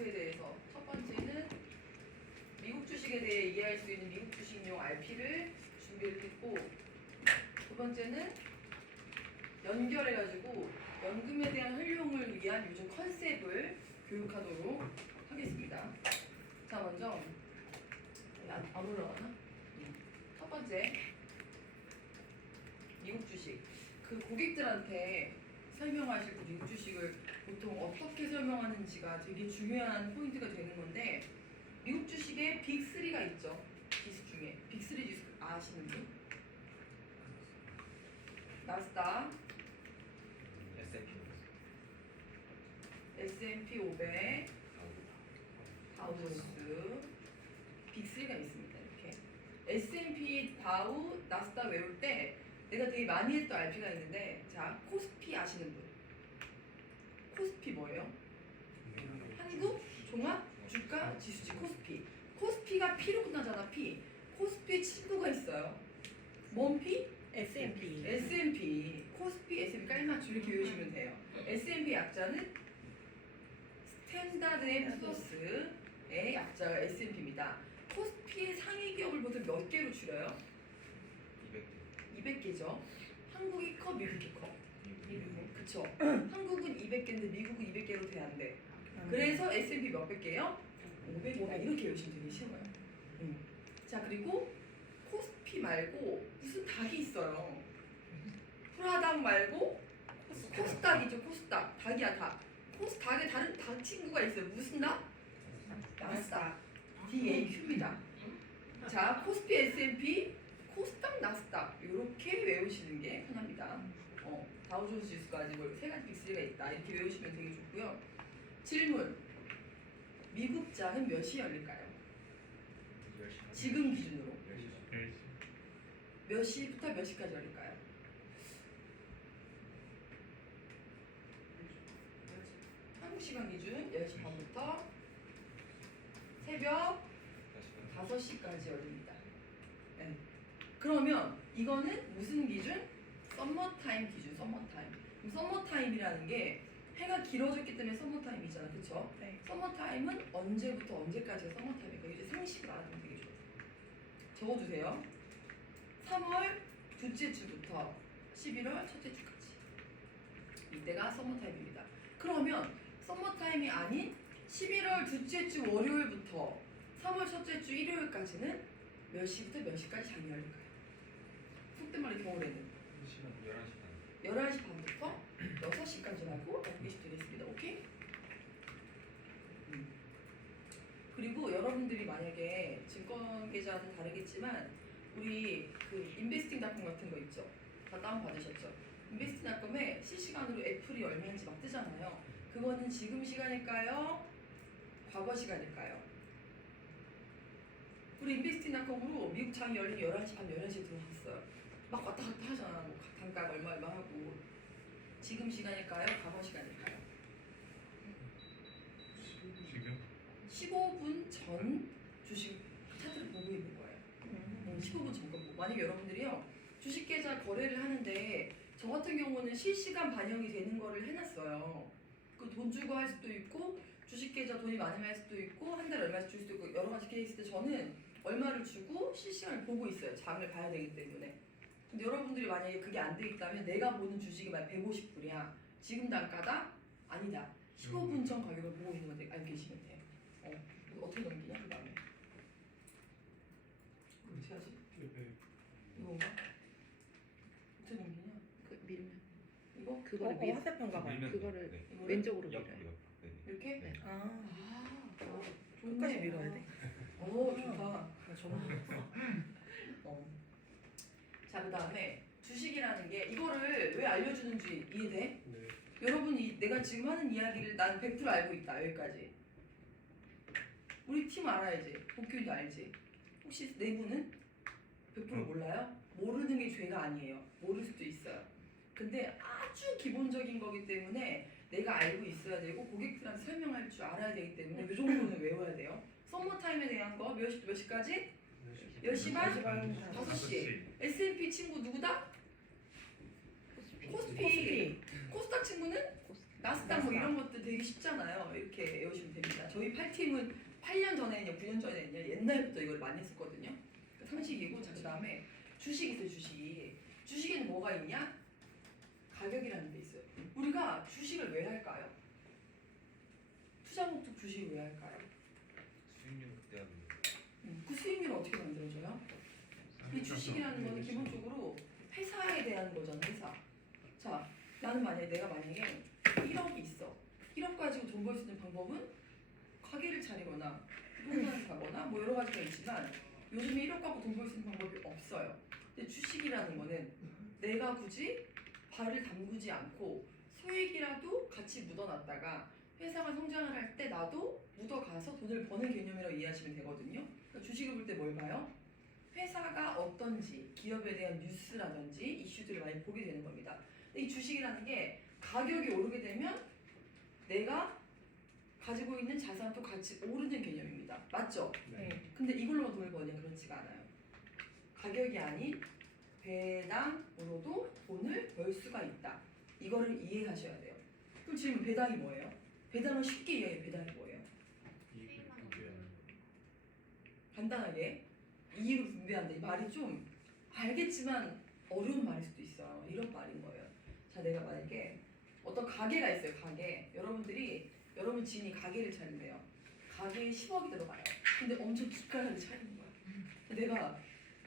차트에 대해서 첫 번째는 미국 주식에 대해 이해할 수 있는 미국 주식용 RP를 준비를 했고, 두 번째는 연결해가지고 연금에 대한 활용을 위한 요즘 컨셉을 교육하도록 하겠습니다. 자, 먼저 안 올라가나? 첫 번째, 미국 주식. 그 고객들한테 설명하실 때 미국 주식을 보통 어떻게 설명하는지가 되게 중요한 포인트가 되는 건데, 미국 주식에 빅3가 있죠. 지수 중에 빅3 지수 아시는 분? 나스닥, S&P 500, 다우존스, 빅3가 있습니다. 이렇게 S&P, 다우, 나스닥 외울 때 내가 되게 많이 했던 RP가 있는데, 자, 코스피 아시는 분? 코스피 뭐예요? 한국 종합 주가 지수지. 코스피. 코스피가 P로 끝나잖아. P. 코스피 친구가 있어요. 뭔 P? S&P. S&P. 코스피, S&P 깔맞춤 이렇게 외우시면 돼요. S&P 약자는 스탠다드 앤 푸더스의 약자가 S&P입니다. 코스피의 상위 기업을 보통 몇 개로 추려요? 200개죠. 한국이 커, 미국이 커? 미국. 그쵸. 한국은 200개인데 미국은 200개로 돼야 안 돼. 그래서 S&P 몇백 개요? 500개. 이렇게 외우시면 되게 쉬워요. 자, 그리고 코스피 말고 무슨 닭이 있어요. 프라닭 말고 코스닥이죠. 코스닥. 닭이야, 닭. 코스닥에 다른 닭 친구가 있어요. 무슨 닭? 나스닥. DAQ입니다. 자, 코스피, S&P, 코스닥, 나스닥 이렇게 외우시는 게 편합니다. 다우존스 지수까지 뭐 세 가지 빅3가 있다. 이렇게 외우시면 되게 좋고요. 질문. 미국장은 몇 시에 열릴까요? 지금 기준으로 몇 시부터 몇 시까지 열릴까요? 한국 시간 기준 10시 반부터 새벽 5시까지 열립니다. 네. 그러면 이거는 무슨 기준? 썸머타임 기준. 썸머타임. 썸머타임이라는 게 해가 길어졌기 때문에 썸머타임이잖아. 그쵸? 네. 썸머타임은 언제부터 언제까지가 썸머타임이니까 이제 상식을 알아두면 되게 좋아요. 적어주세요. 3월 둘째 주부터 11월 첫째 주까지. 이때가 썸머타임입니다. 그러면 썸머타임이 아닌 11월 둘째 주 월요일부터 3월 첫째 주 일요일까지는 몇 시부터 몇 시까지 장이 열릴까요? 속된 말로 겨울에는 11시 반부터 6시까지라고 알고 계시면 되겠습니다. 오케이? 그리고 여러분들이 만약에 증권 계좌는 다르겠지만 우리 그 인베스팅닷컴 같은 거 있죠? 다 다운받으셨죠? 인베스팅닷컴에 실시간으로 애플이 얼마인지 막 뜨잖아요. 그거는 지금 시간일까요? 과거 시간일까요? 우리 인베스팅닷컴으로 미국 장이 열린 11시 반 11시에 들어왔어요. 막 왔다 갔다 하잖아. 뭐 단가가 얼마 하고. 지금 시간일까요? 과거 시간일까요? 지금 15분 전 주식 차트를 보고 있는 거예요. 15분 전 거 보고. 만약에 여러분들이요 주식계좌 거래를 하는데 저 같은 경우는 실시간 반영이 되는 거를 해놨어요. 그 돈 주고 할 수도 있고 주식계좌 돈이 많으면 할 수도 있고 한 달에 얼마씩 줄 수도 있고 여러 가지 케이스 때 저는 얼마를 주고 실시간을 보고 있어요. 장을 봐야 되기 때문에. 근데 여러분들이 만약에 그게 안 돼 있다면 내가 보는 주식이 만약 150불이야. 지금 단가다? 아니다. 15분 전 가격을 보고 있는 걸 알고 계시면 돼요. 이거 어떻게 넘기냐 그 다음에. 어떻게 하지? 이건가? 어떻게 넘기냐? 그 밀면 이거? 그거를 밀 화살표인가 봐요. 그거를 이거를? 왼쪽으로 밀어요. 이렇게? 네. 아, 끝까지 좋네. 밀어야 돼? 오, 좋다. 저는 자, 그 다음에 주식이라는 게 이거를 왜 알려주는지 이해돼? 네. 여러분이 내가 지금 하는 이야기를 난 100% 알고 있다. 여기까지. 우리 팀 알아야지. 복귀도 알지. 혹시 내부는 100% 몰라요? 모르는 게 죄가 아니에요. 모를 수도 있어요. 근데 아주 기본적인 거기 때문에 내가 알고 있어야 되고 고객들한테 설명할 줄 알아야 되기 때문에 이 정도는 외워야 돼요. 썸머타임에 대한 거 몇 시까지? 10시 반? 5시. S&P 친구 누구다? 코스피. 코스닥 친구는? 나스닥 뭐 이런 것도 되게 쉽잖아요. 이렇게 외우시면 됩니다. 저희 8팀은 8년 전에 했냐 9년 전에 했냐 옛날부터 이걸 많이 했었거든요. 상식이고 자 그다음에 주식 있어요. 주식에는 뭐가 있냐? 가격이라는 게 있어요. 우리가 주식을 왜 할까요? 투자 목적 주식을 왜 할까요? 수익률 극대화를 그 수익률을 어떻게 만들어줘요? 이 주식이라는 거는 기본적으로 회사에 대한 거잖아. 회사. 자 나는 내가 만약에 1억이 있어. 1억 가지고 돈 벌 수 있는 방법은 가게를 차리거나 부동산을 사거나 뭐 여러 가지가 있지만 요즘에 1억 갖고 돈 벌 수 있는 방법이 없어요. 근데 주식이라는 거는 내가 굳이 발을 담그지 않고 소액이라도 같이 묻어놨다가 회사가 성장을 할 때 나도 묻어가서 돈을 버는 개념이라고 이해하시면 되거든요. 그러니까 주식을 볼 때 뭘 봐요? 회사가 어떤지, 기업에 대한 뉴스라든지 이슈들을 많이 보게 되는 겁니다. 이 주식이라는 게 가격이 오르게 되면 내가 가지고 있는 자산도 같이 오르는 개념입니다. 맞죠? 네. 근데 이걸로만 돈을 버냐? 그렇지가 않아요. 가격이 아닌 배당으로도 돈을 벌 수가 있다. 이거를 이해하셔야 돼요. 그럼 질문 배당이 뭐예요? 배당을 쉽게 이해해요. 배당이 뭐예요? 이익을 분배하는 간단하게 이익을 분배한다. 이 말이 좀 알겠지만 어려운 말일 수도 있어요. 이런 말인 거예요. 자, 내가 만약에 어떤 가게가 있어요. 가게. 여러분 지인이 가게를 차린대요. 가게에 10억이 들어가요. 근데 엄청 기가를 차리는 거야. 내가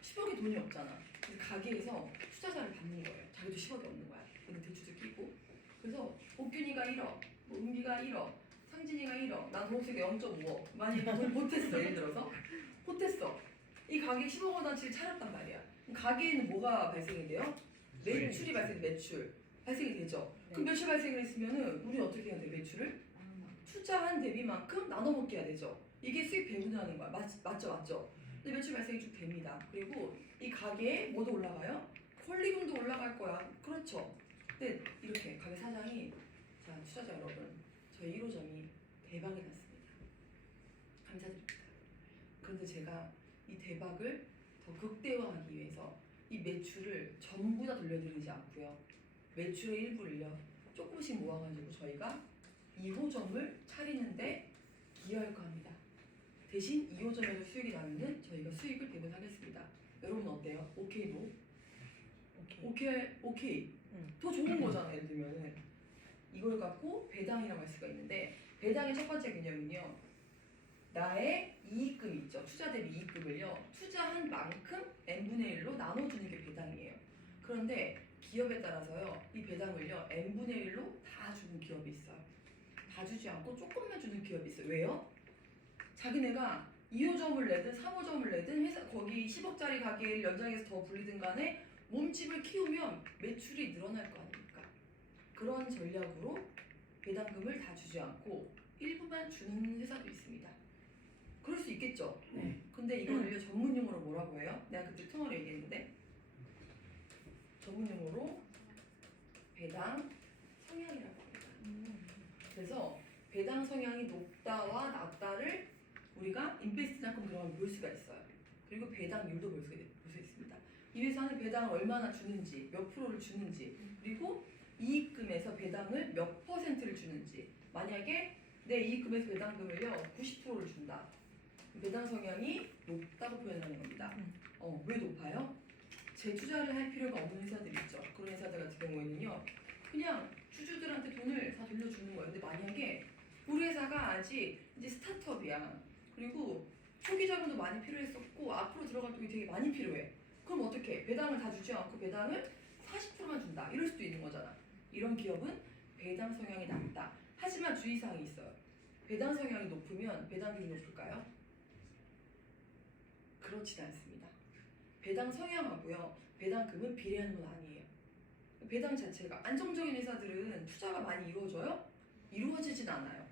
10억이 돈이 없잖아. 그래서 가게에서 투자자를 받는 거예요. 자기도 10억이 없는 거야. 근데 대출도 끼고. 그래서 옥균이가 1억, 뭐 은비가 1억, 상진이가 1억, 난 동생이 0.5억. 많이 돈을 못했어. 예를 들어서. 못했어. 이 가게 10억 원어치를 차렸단 말이야. 그럼 가게에는 뭐가 발생이 돼요? 매출이 매출 발생이 되죠. 그럼 매출 발생을 했으면은 우리 어떻게 해야 돼? 매출을 투자한 대비만큼 나눠 먹게 해야 되죠. 이게 수익 배분하는 거야. 맞죠? 근데 매출 발생이 쭉 됩니다. 그리고 이 가게에 뭐도 올라가요? 권리금도 올라갈 거야. 그렇죠. 근데 이렇게 가게 사장이 자 투자자 여러분 저희 1호점이 대박이 났습니다. 감사드립니다. 그런데 제가 이 대박을 더 극대화하기 위해서 이 매출을 전부 다 돌려드리지 않고요. 매출의 일부를요 조금씩 모아가지고 저희가 2호점을 차리는데 기여할 겁니다. 대신 2호점에서 수익이 나면은 저희가 수익을 배분하겠습니다. 여러분 어때요? 오케이도? 오케이. 더 좋은 거잖아. 예를 들면은 이걸 갖고 배당이라고 할 수가 있는데 배당의 첫 번째 개념은요. 나의 이익금 있죠. 투자 대비 이익금을요. 투자한 만큼 n분의 1로 나눠주는 게 배당이에요. 그런데 기업에 따라서요. 이 배당을요. n분의 1로 다 주는 기업이 있어요. 다 주지 않고 조금만 주는 기업이 있어요. 왜요? 자기네가 2호점을 내든 3호점을 내든 회사 거기 10억짜리 가게를 연장해서 더 불리든 간에 몸집을 키우면 매출이 늘어날 거 아닙니까? 그런 전략으로 배당금을 다 주지 않고 일부만 주는 회사도 있습니다. 그럴 수 있겠죠. 근데 이거를 전문 용어로 뭐라고 해요? 내가 그때 통화로 얘기했는데 전문 용어로 배당 성향이라고 합니다. 그래서 배당 성향이 높다와 낮다를 우리가 인베스트닷컴 들어가면 볼 수가 있어요. 그리고 배당률도 볼 수 있습니다. 이 회사는 배당을 얼마나 주는지, 몇 프로를 주는지, 그리고 이익금에서 배당을 몇 퍼센트를 주는지. 만약에 내 이익금에서 배당금을요 90%를 준다. 배당 성향이 높다고 표현하는 겁니다. 왜 높아요? 재투자를 할 필요가 없는 회사들 있죠. 그런 회사들 같은 경우에는요 그냥 주주들한테 돈을 다 돌려주는 거예요. 근데 만약에 우리 회사가 아직 이제 스타트업이야. 그리고 초기 자금도 많이 필요했었고 앞으로 들어갈 돈이 되게 많이 필요해. 그럼 어떻게? 배당을 다 주지 않고 배당을 40%만 준다. 이럴 수도 있는 거잖아. 이런 기업은 배당 성향이 낮다. 하지만 주의사항이 있어요. 배당 성향이 높으면 배당률이 높을까요? 그렇지 않습니다. 배당 성향하고요. 배당금은 비례하는 건 아니에요. 배당 자체가 안정적인 회사들은 투자가 많이 이루어져요? 이루어지진 않아요.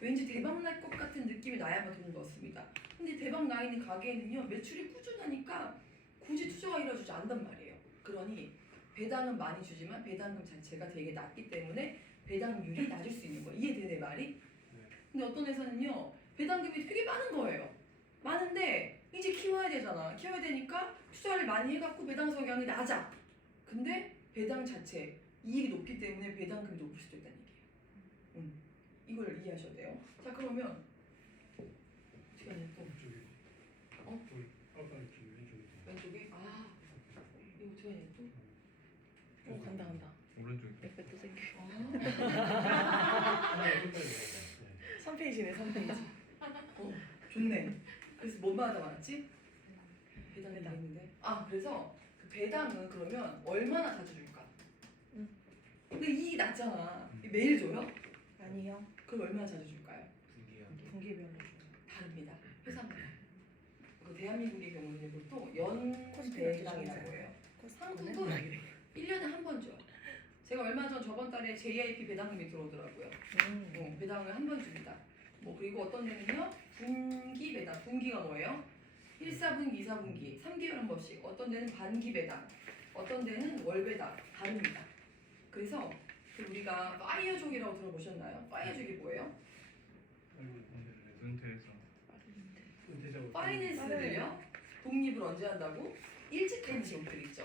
왠지 대박 날 것 같은 느낌이 나야만 돈을 넣습니다. 근데 대박 나 있는 가게에는요 매출이 꾸준하니까 굳이 투자가 이루어지지 않단 말이에요. 그러니 배당은 많이 주지만 배당금 자체가 되게 낮기 때문에 배당률이 낮을 수 있는 거예요. 이해되네 내 말이? 근데 어떤 회사는요 배당금이 되게 많은 거예요. 많은데 이제 키워야 되잖아. 키워야 되니까 투자를 많이 해갖고 배당 성향이 낮아. 근데 배당 자체 이익이 높기 때문에 배당금이 높을 수도 있다는 얘기예요. 이걸 이해하셔야 돼요. 자 그러면 어떻게 하냐 또 저기 어? 저기 아까 이렇게 왼쪽에 왼쪽에 아 이거 어떻게 하냐 또 오 간다 간다. 오른쪽에 옆에 또 생겨. 아, 하나 끝까지 네. 3페이지네 3페이지. 좋네. 그래서 뭐마다 말았지? 배당이 배당. 있는데 아 그래서 그 배당은 그러면 얼마나 자주 줄까? 응. 근데 이 낮잖아. 이 매일 줘요? 아니요. 그럼 얼마나 자주 줄까요? 분기야. 분기별로. 다릅니다. 회사마다. 그 대한민국의 경우는 보통 연 배당이라고 해요. 한국은 1년에 한 번 줘요. 제가 얼마 전 저번 달에 JIP 배당금이 들어오더라고요. 배당을 한 번 줍니다. 뭐 그리고 어떤 데는요 분기 배당. 분기가 뭐예요? 1, 4분기, 2, 4분기 3개월 한 번씩. 어떤 데는 반기 배당. 어떤 데는 월 배당. 다릅니다. 그래서 그 우리가 파이어족이라고 들어보셨나요? 파이어족이 뭐예요? 아이고 은퇴해서 은퇴자고 파이낸스들요 독립을 언제 한다고? 일찍 하는 직업들 있죠.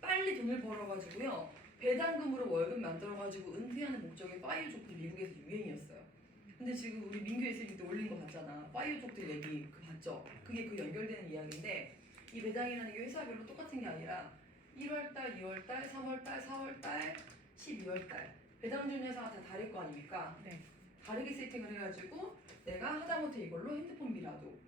빨리 돈을 벌어가지고요 배당금으로 월급 만들어가지고 은퇴하는 목적의 파이어족들 미국에서 유행이었어요. 근데 지금 우리 민규 SB 때 올린 거 봤잖아. 파이어족들 얘기 그 봤죠? 그게 그 연결되는 이야기인데 이 배당이라는 게 회사별로 똑같은 게 아니라 1월달, 2월달, 3월달, 4월달, 12월달 배당 주는 회사가 다 다를 거 아닙니까? 네. 다르게 세팅을 해가지고 내가 하다못해 이걸로 핸드폰비라도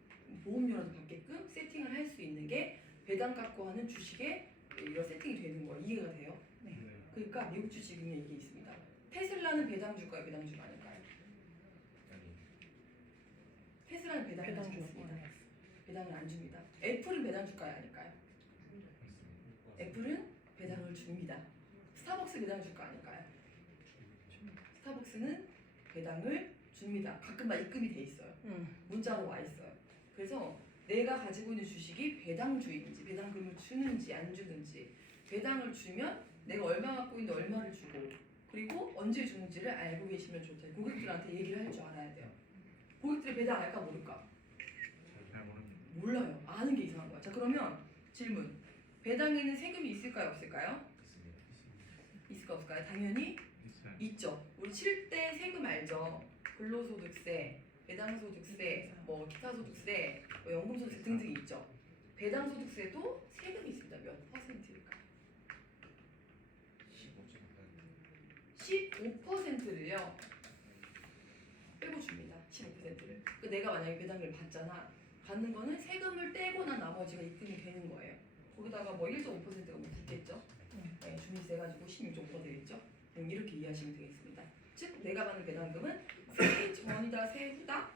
보험료라도 받게끔 세팅을 할 수 있는 게 배당 갖고 하는 주식에 이런 세팅이 되는 거예요. 이해가 돼요? 네. 그러니까 미국 주식은 이게 있습니다. 테슬라는 배당 줄까요? 배당 주가 아닐까요? 아니 테슬라는 배당을 배당 하지 주. 않습니다. 배당을 안 줍니다. 애플은 배당 줄까요? 아닐까요? 애플은 배당을 줍니다. 스타벅스 배당 줄까 아닐까요? 스타벅스는 배당을 줍니다. 가끔만 입금이 돼 있어요. 문자로 와 있어요. 그래서 내가 가지고 있는 주식이 배당주인지 배당금을 주는지 안 주는지 배당을 주면 내가 얼마 갖고 있는데 얼마를 주고 그리고 언제 주는지를 알고 계시면 좋다. 고객들한테 얘기를 할 줄 알아야 돼요. 고객들이 배당 알까 모를까? 잘 모릅니다. 몰라요. 아는 게 이상한 거야. 자 그러면 질문. 배당에는 세금이 있을까요? 없을까요? 있습니다. 있을까 없을까요? 당연히 있어요. 있죠. 우리 칠 때 세금 알죠? 근로소득세, 배당소득세, 뭐 기타소득세, 뭐 연금소득세 등등이 있죠. 배당소득세도 세금이 있습니다. 몇 퍼센트일까요? 15%를요 빼고 줍니다. 15%를. 내가 만약에 배당을 받잖아. 받는 거는 세금을 떼고 난 나머지가 입금이 되는 거예요. 거기다가 뭐 1.5%가 뭐 붙겠죠. 네, 주민세 해가지고 16.5% 되겠죠. 이렇게 이해하시면 되겠습니다. 즉 내가 받는 배당금은 세후 전이다, 세후다,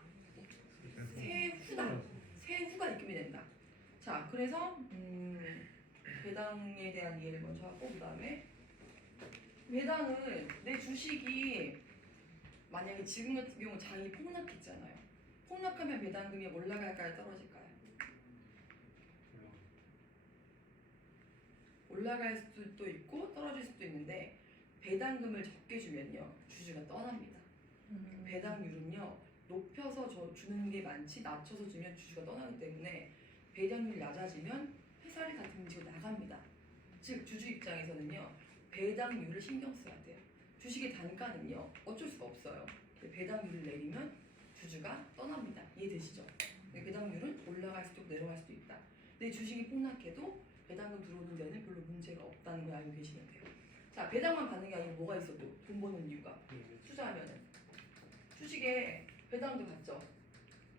세후가 입금이 된다. 자, 그래서 배당에 대한 이해를 먼저 하고 그 다음에 배당은 내 주식이 만약에 지금 같은 경우 장이 폭락했잖아요. 폭락하면 배당금이 올라갈까요, 떨어질까요? 올라갈 수도 있고 떨어질 수도 있는데 배당금을 적게 주면요 주주가 떠납니다. 배당률은요 높여서 주는 게 많지 낮춰서 주면 주주가 떠나기 때문에 배당률이 낮아지면 회사를 다 등지고 나갑니다. 즉 주주 입장에서는요 배당률을 신경 써야 돼요. 주식의 단가는요 어쩔 수가 없어요. 배당률을 내리면 주주가 떠납니다. 이해되시죠? 배당률은 올라갈 수도 있고 내려갈 수도 있다. 내 주식이 폭락해도 배당금 들어오는 데는 별로 문제가 없다는 걸 알고 계시면 돼요. 자, 배당만 받는 게 아니고 뭐가 있어도 돈 버는 이유가 투자하면은 주식에 배당도 받죠.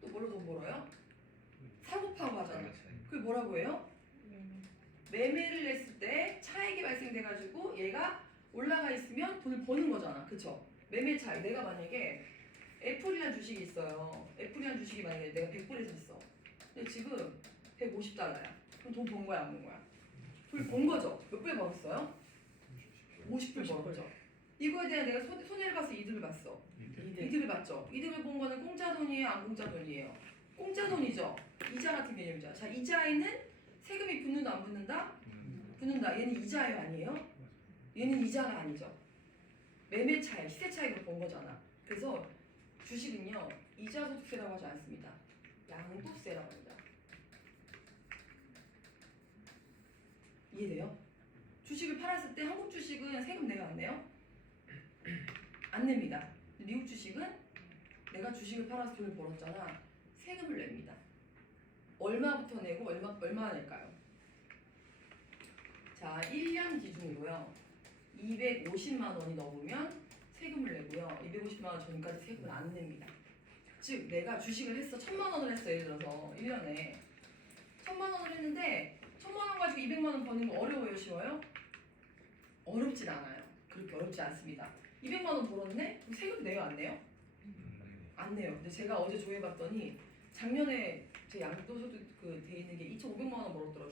또 뭘로 돈 벌어요? 사고 파고 하잖아. 그게 뭐라고 해요? 매매를 했을 때 차익이 발생돼가지고 얘가 올라가 있으면 돈을 버는 거잖아. 그쵸? 매매 차익. 내가 만약에 애플이라는 주식이 있어요. 애플이라는 주식이 만약에 내가 100불에 샀어. 근데 지금 150달러야. 그럼 돈 번 거야, 안 번 거야? 돈 번 거죠? 몇 불 벌었어요? 50불 벌었죠. 이거에 대한 내가 손해를 봤어, 이득을 봤어? 이득을 봤죠. 이득을 본 거는 공짜 돈이에요, 안 공짜 돈이에요? 공짜 돈이죠. 이자 같은 개념이죠. 자, 이자에는 세금이 붙는다, 안 붙는다? 붙는다. 얘는 이자예요, 아니에요? 얘는 이자가 아니죠. 매매 차익, 시세 차익을 본 거잖아. 그래서 주식은요, 이자 소득세라고 하지 않습니다. 양도세라고 합니다. 이해돼요? 주식을 팔았을 때 한국 주식은 세금 내요, 안 내요? 안 냅니다. 미국 주식은 내가 주식을 팔아서 돈을 벌었잖아. 세금을 냅니다. 얼마부터 내고 얼마 낼까요? 자, 1년 기준으로요. 250만 원이 넘으면 세금을 내고요. 250만 원 전까지 세금을 안 냅니다. 즉 내가 주식을 했어. 1,000만 원을 했어. 예를 들어서 1년에 1,000만 원을 했는데 1,000만 원 가지고 200만 원 버는 거 어려워요? 쉬워요? 어렵진 않아요. 그렇게 어렵지 않습니다. 200만 원 벌었네? 그럼 세금 내요? 안 내요? 안 내요. 근데 제가 어제 조회봤더니 작년에 제 양도소득 돼 있는 게 2,500만 원 벌었더라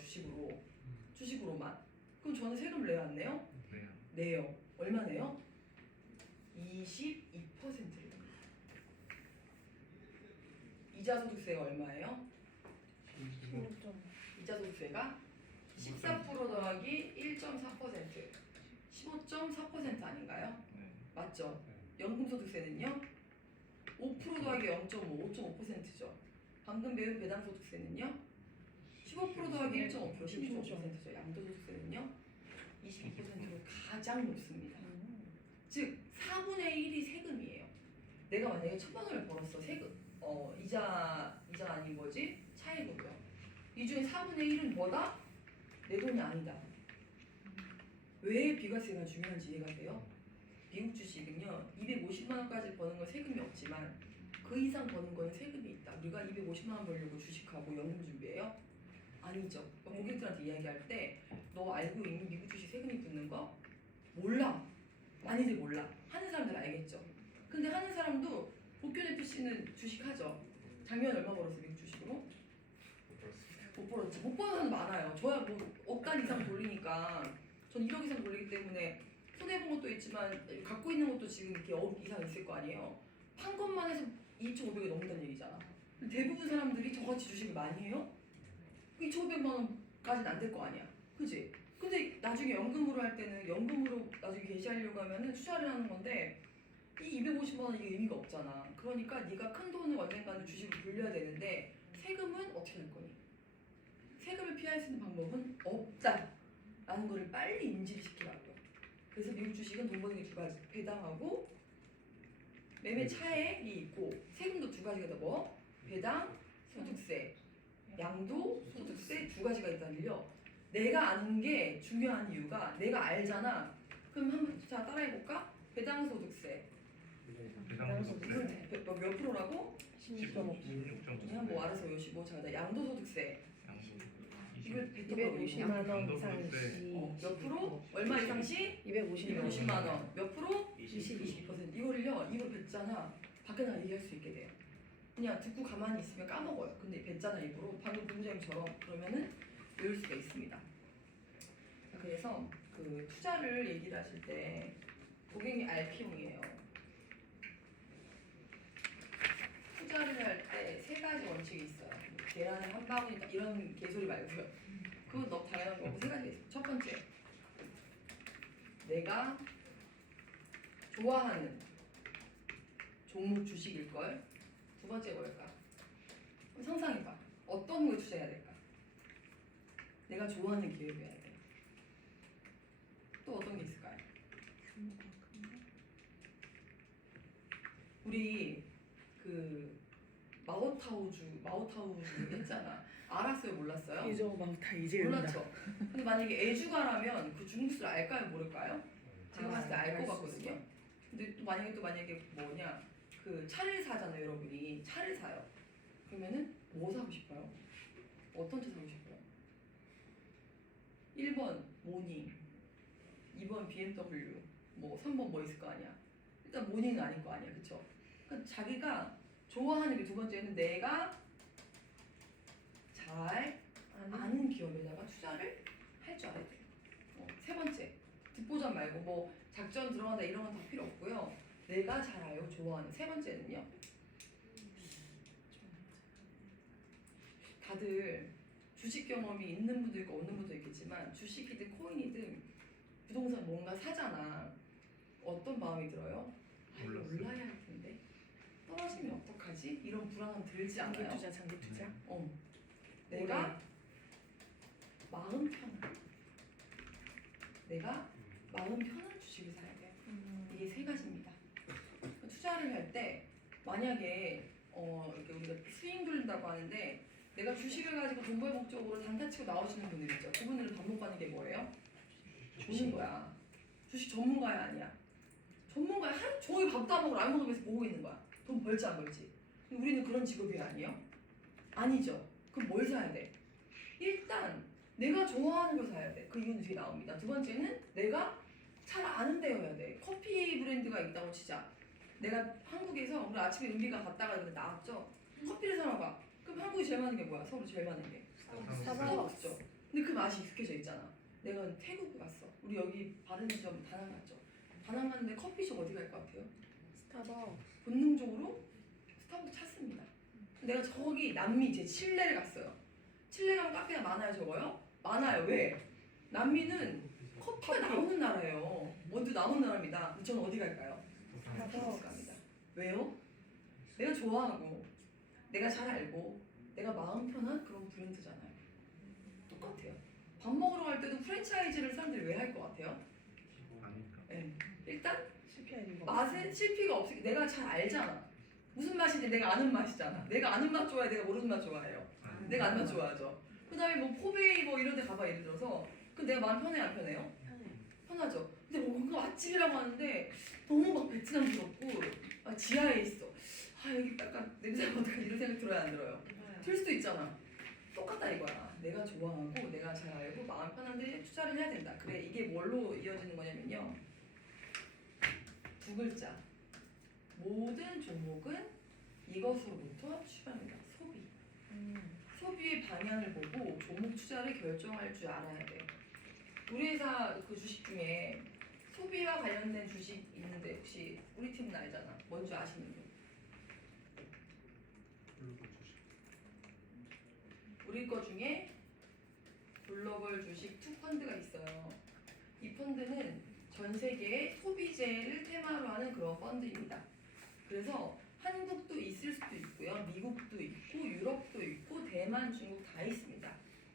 주식으로만. 그럼 저는 세금을 내요? 안 내요? 네요. 내요. 얼마 내요? 22%를 냅니다. 이자 소득세가 얼마예요? 15점. 이자 소득세가 14% 더하기 1.4% 15.4% 아닌가요? 네. 맞죠? 연금소득세는요? 5% 더하기 0.5, 5.5%죠. 방금 배운 배당소득세는요? 15% 더하기 1.5%, 16.5%죠. 양도소득세는요? 22%로 가장 높습니다. 즉 4분의 1이 세금이에요. 내가 만약에 1,000만 원을 벌었어. 세금 이자 아닌 거지? 차익으로요. 이 중에 4분의 1은 뭐다? 내 돈이 아니다. 왜 비과세가 중요한지 이해가 돼요? 미국 주식은요 250만 원까지 버는 건 세금이 없지만 그 이상 버는 거는 세금이 있다. 우리가 250만 원 벌려고 주식하고 연금 준비해요? 아니죠. 고객들한테 이야기할 때 너 알고 있니 미국 주식 세금이 붙는 거? 몰라. 많이들 몰라. 하는 사람들 알겠죠. 근데 하는 사람도 복균 FC는 주식하죠. 작년에 얼마 벌었어 미국 주식으로? 못 벌었지. 못 버는 사람 많아요. 저야 뭐 억단 이상 돌리니까 전 1억 이상 돌리기 때문에 손해본 것도 있지만 갖고 있는 것도 지금 이렇게 억 이상 있을 거 아니에요. 판 것만 해서 2,500이 넘는다는 얘기잖아. 대부분 사람들이 저같이 주식을 많이 해요? 2,500만 원까지는 안 될 거 아니야. 그지? 근데 나중에 연금으로 할 때는 연금으로 나중에 개시하려고 하면은 투자를 하는 건데 이 250만 원 이게 의미가 없잖아. 그러니까 네가 큰 돈을 언젠가는 주식으로 돌려야 되는데 세금은 어떻게 할 거니? 세금을 피할 수 있는 방법은 없다라는 거를 빨리 인지를 시키라고요. 그래서 미국 주식은 돈 버는 게 두 가지. 배당하고 매매 차액이 있고 세금도 두 가지가 더 뭐? 배당, 소득세, 양도, 소득세 두 가지가 있다는요. 내가 아는 게 중요한 이유가 내가 알잖아. 그럼 한번 자 따라해볼까? 배당 소득세 배당소득세 이건 몇 프로라고? 16.5. 그냥 뭐 알아서 외우시고 자 양도 소득세 이걸 250만 원 이상 시. 몇 프로? 얼마 이상 시? 250만 250만 원. 몇 프로? 22. 22%. 이거를요, 이걸 뱉잖아. 밖에 나 얘기할 수 있게 돼요. 그냥 듣고 가만히 있으면 까먹어요. 근데 뱉잖아 입으로. 방금 본부장님처럼 그러면은 외울 수가 있습니다. 그래서 그 투자를 얘기를 하실 때 고객이 RP용이에요. 투자를 할 때 세 가지 원칙이 있어요. 계란에 한 방울이다 이런 개소리 말고요. 그건 너무 당연한 거고 세 가지가 있어요. 첫 번째, 내가 좋아하는 종목 주식일 걸. 두 번째 뭘까? 그럼 상상해봐. 어떤 거에 투자해야 될까? 내가 좋아하는 기업이어야 돼. 또 어떤 게 있을까요? 우리 그 마오타오주 했잖아. 알았어요, 몰랐어요? 이제 막 다 이제 몰랐죠. 근데 만약에 애주가라면 그 중국수를 알까요, 모를까요? 제가 봤을 때 알 것 같거든요. 근데 또 만약에 뭐냐 그 차를 사잖아요, 여러분이 차를 사요. 그러면은 뭐 사고 싶어요? 어떤 차 사고 싶어요? 1번 모닝, 2번 BMW, 뭐 3번 뭐 있을 거 아니야. 일단 모닝은 아닐 거 아니야, 그쵸? 그러니까 자기가 좋아하는 게 두 번째는 내가 잘 아는 기업에다가 투자를 할 줄 알아야 돼요. 세 번째, 듣보잡 말고 뭐 작전 들어간다 이런 건 다 필요 없고요. 내가 잘 알고 좋아하는 세 번째는요. 다들 주식 경험이 있는 분도 있고 없는 분도 있겠지만 주식이든 코인이든 부동산 뭔가 사잖아. 어떤 마음이 들어요? 아, 이거 몰랐어요. 올라야 할 텐데 떨어지면 어떡하지? 이런 불안감 들지 장기 않아요? 투자, 장기 투자. 내가 마음 편한 내가 마음 편한 주식을 사야 돼요. 이게 세 가지입니다. 투자를 할 때 만약에 이렇게 우리가 스윙 돌린다고 하는데 내가 주식을 가지고 돈 벌 목적으로 단타 치고 나오시는 분들 있죠. 그분들은 밥 먹고 하는 게 뭐예요? 보는 거야. 주식 전문가야 아니야? 전문가야. 하루 종일 밥도 안 먹고 라면 먹으면서 보고 있는 거야. 돈 벌지 안 벌지. 근데 우리는 그런 직업이 아니에요? 아니죠. 그럼 뭘 사야 돼? 일단 내가 좋아하는 걸 사야 돼. 그 이유는 뒤에 나옵니다. 두 번째는 내가 잘 아는 데여야 돼. 커피 브랜드가 있다고 치자. 내가 한국에서 우리 아침에 은비가 갔다가 근데 나왔죠. 커피를 사놔봐. 그럼 한국이 제일 많은 게 뭐야? 서울이 제일 많은 게 스타벅스죠. 근데 그 맛이 익숙해져 있잖아. 내가 태국 갔어. 우리 여기 바른점 다낭 갔죠. 다낭 갔는데 커피숍 어디 갈 것 같아요? 스타벅. 본능적으로 스타벅스 찾습니다. 내가 저기 남미 제 칠레를 갔어요. 칠레 가면 카페가 많아요, 적어요? 많아요. 왜? 남미는 커피가 나오는 나라예요. 원두 나오는 나라입니다. 근데 저는 어디 갈까요? 스타벅스 갑니다. 왜요? 내가 좋아하고 내가 잘 알고 내가 마음 편한 그런 브랜드잖아요. 똑같아요. 밥 먹으러 갈 때도 프랜차이즈를 사람들이 왜 할 것 같아요? 아니까. 네. 일단 실패하는 거. 맛에 실패가 없으니까 내가 잘 알잖아. 무슨 맛인지 내가 아는 맛이잖아. 내가 아는 맛 좋아해, 내가 모르는 맛 좋아해요. 내가 아는 맛 좋아하죠. 그 다음에 뭐 포베이 뭐 이런 데 가봐 예를 들어서 그럼 내가 마음 편해 안 편해요? 편하죠. 근데 뭔가 맛집이라고 하는데 너무 막 베트남스럽고 지하에 있어. 여기 약간 냄새가 어떡하지 이런 생각 들어요 안 들어요? 들 수도 있잖아. 똑같다 이거야. 내가 좋아하고 내가 잘 알고 마음 편한데 투자를 해야 된다. 그래 이게 뭘로 이어지는 거냐면요. 두 글자. 모든 종목은 이것으로부터 출발합니다. 소비. 소비의 방향을 보고 종목 투자를 결정할 줄 알아야 돼요. 우리 회사 그 주식 중에 소비와 관련된 주식 있는데 혹시 우리 팀은 알잖아. 뭔지 아시는 분? 우리 거 중에 글로벌 주식 투 펀드가 있어요. 이 펀드는 전 세계의 소비재를 테마로 하는 그런 펀드입니다. 그래서 한국도 있을 수도 있고요. 미국도 있고 유럽도 있고 대만, 중국 다 있습니다.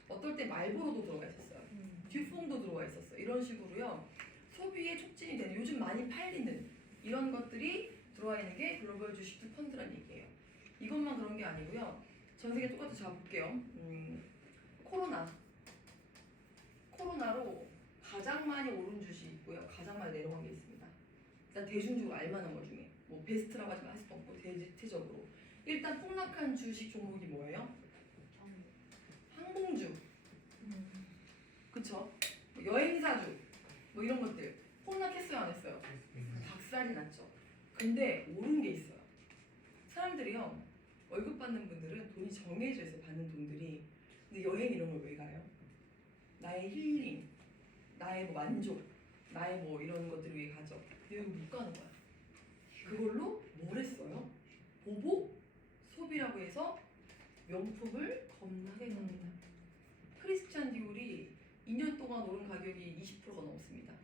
어떨 때 말보로도 들어가 있었어요. 듀퐁도 들어가 있었어요. 이런 식으로요. 소비에 촉진이 되는 요즘 많이 팔리는 이런 것들이 들어와 있는 게 글로벌 주식 투 펀드란 얘기예요. 이것만 그런 게 아니고요. 전 세계 똑같이 잡아볼게요. 코로나로 가장 많이 오른 주식이 있고요. 가장 많이 내려간 게 있습니다. 일단 대중적으로 알만한 것 중에 뭐 베스트라고 하지만 할 수도 없고 대체적으로 일단 폭락한 주식 종목이 뭐예요? 항공주, 그쵸? 뭐 여행사주, 뭐 이런 것들 폭락했어요 안 했어요? 박살이 났죠. 근데 오른 게 있어요. 사람들이요 월급 받는 분들은 돈이 정해져 있어요. 받는 돈들이. 근데 여행 이런 걸 왜 가요? 나의 힐링, 나의 뭐 만족, 나의 뭐 이런 것들을 위해 가죠. 근데 여기 못 가는 거야. 그걸로 뭘 했어요? 보복 소비라고 해서 명품을 겁나게 삽니다. 크리스찬 디올이 2년 동안 오른 가격이 20%가 넘습니다.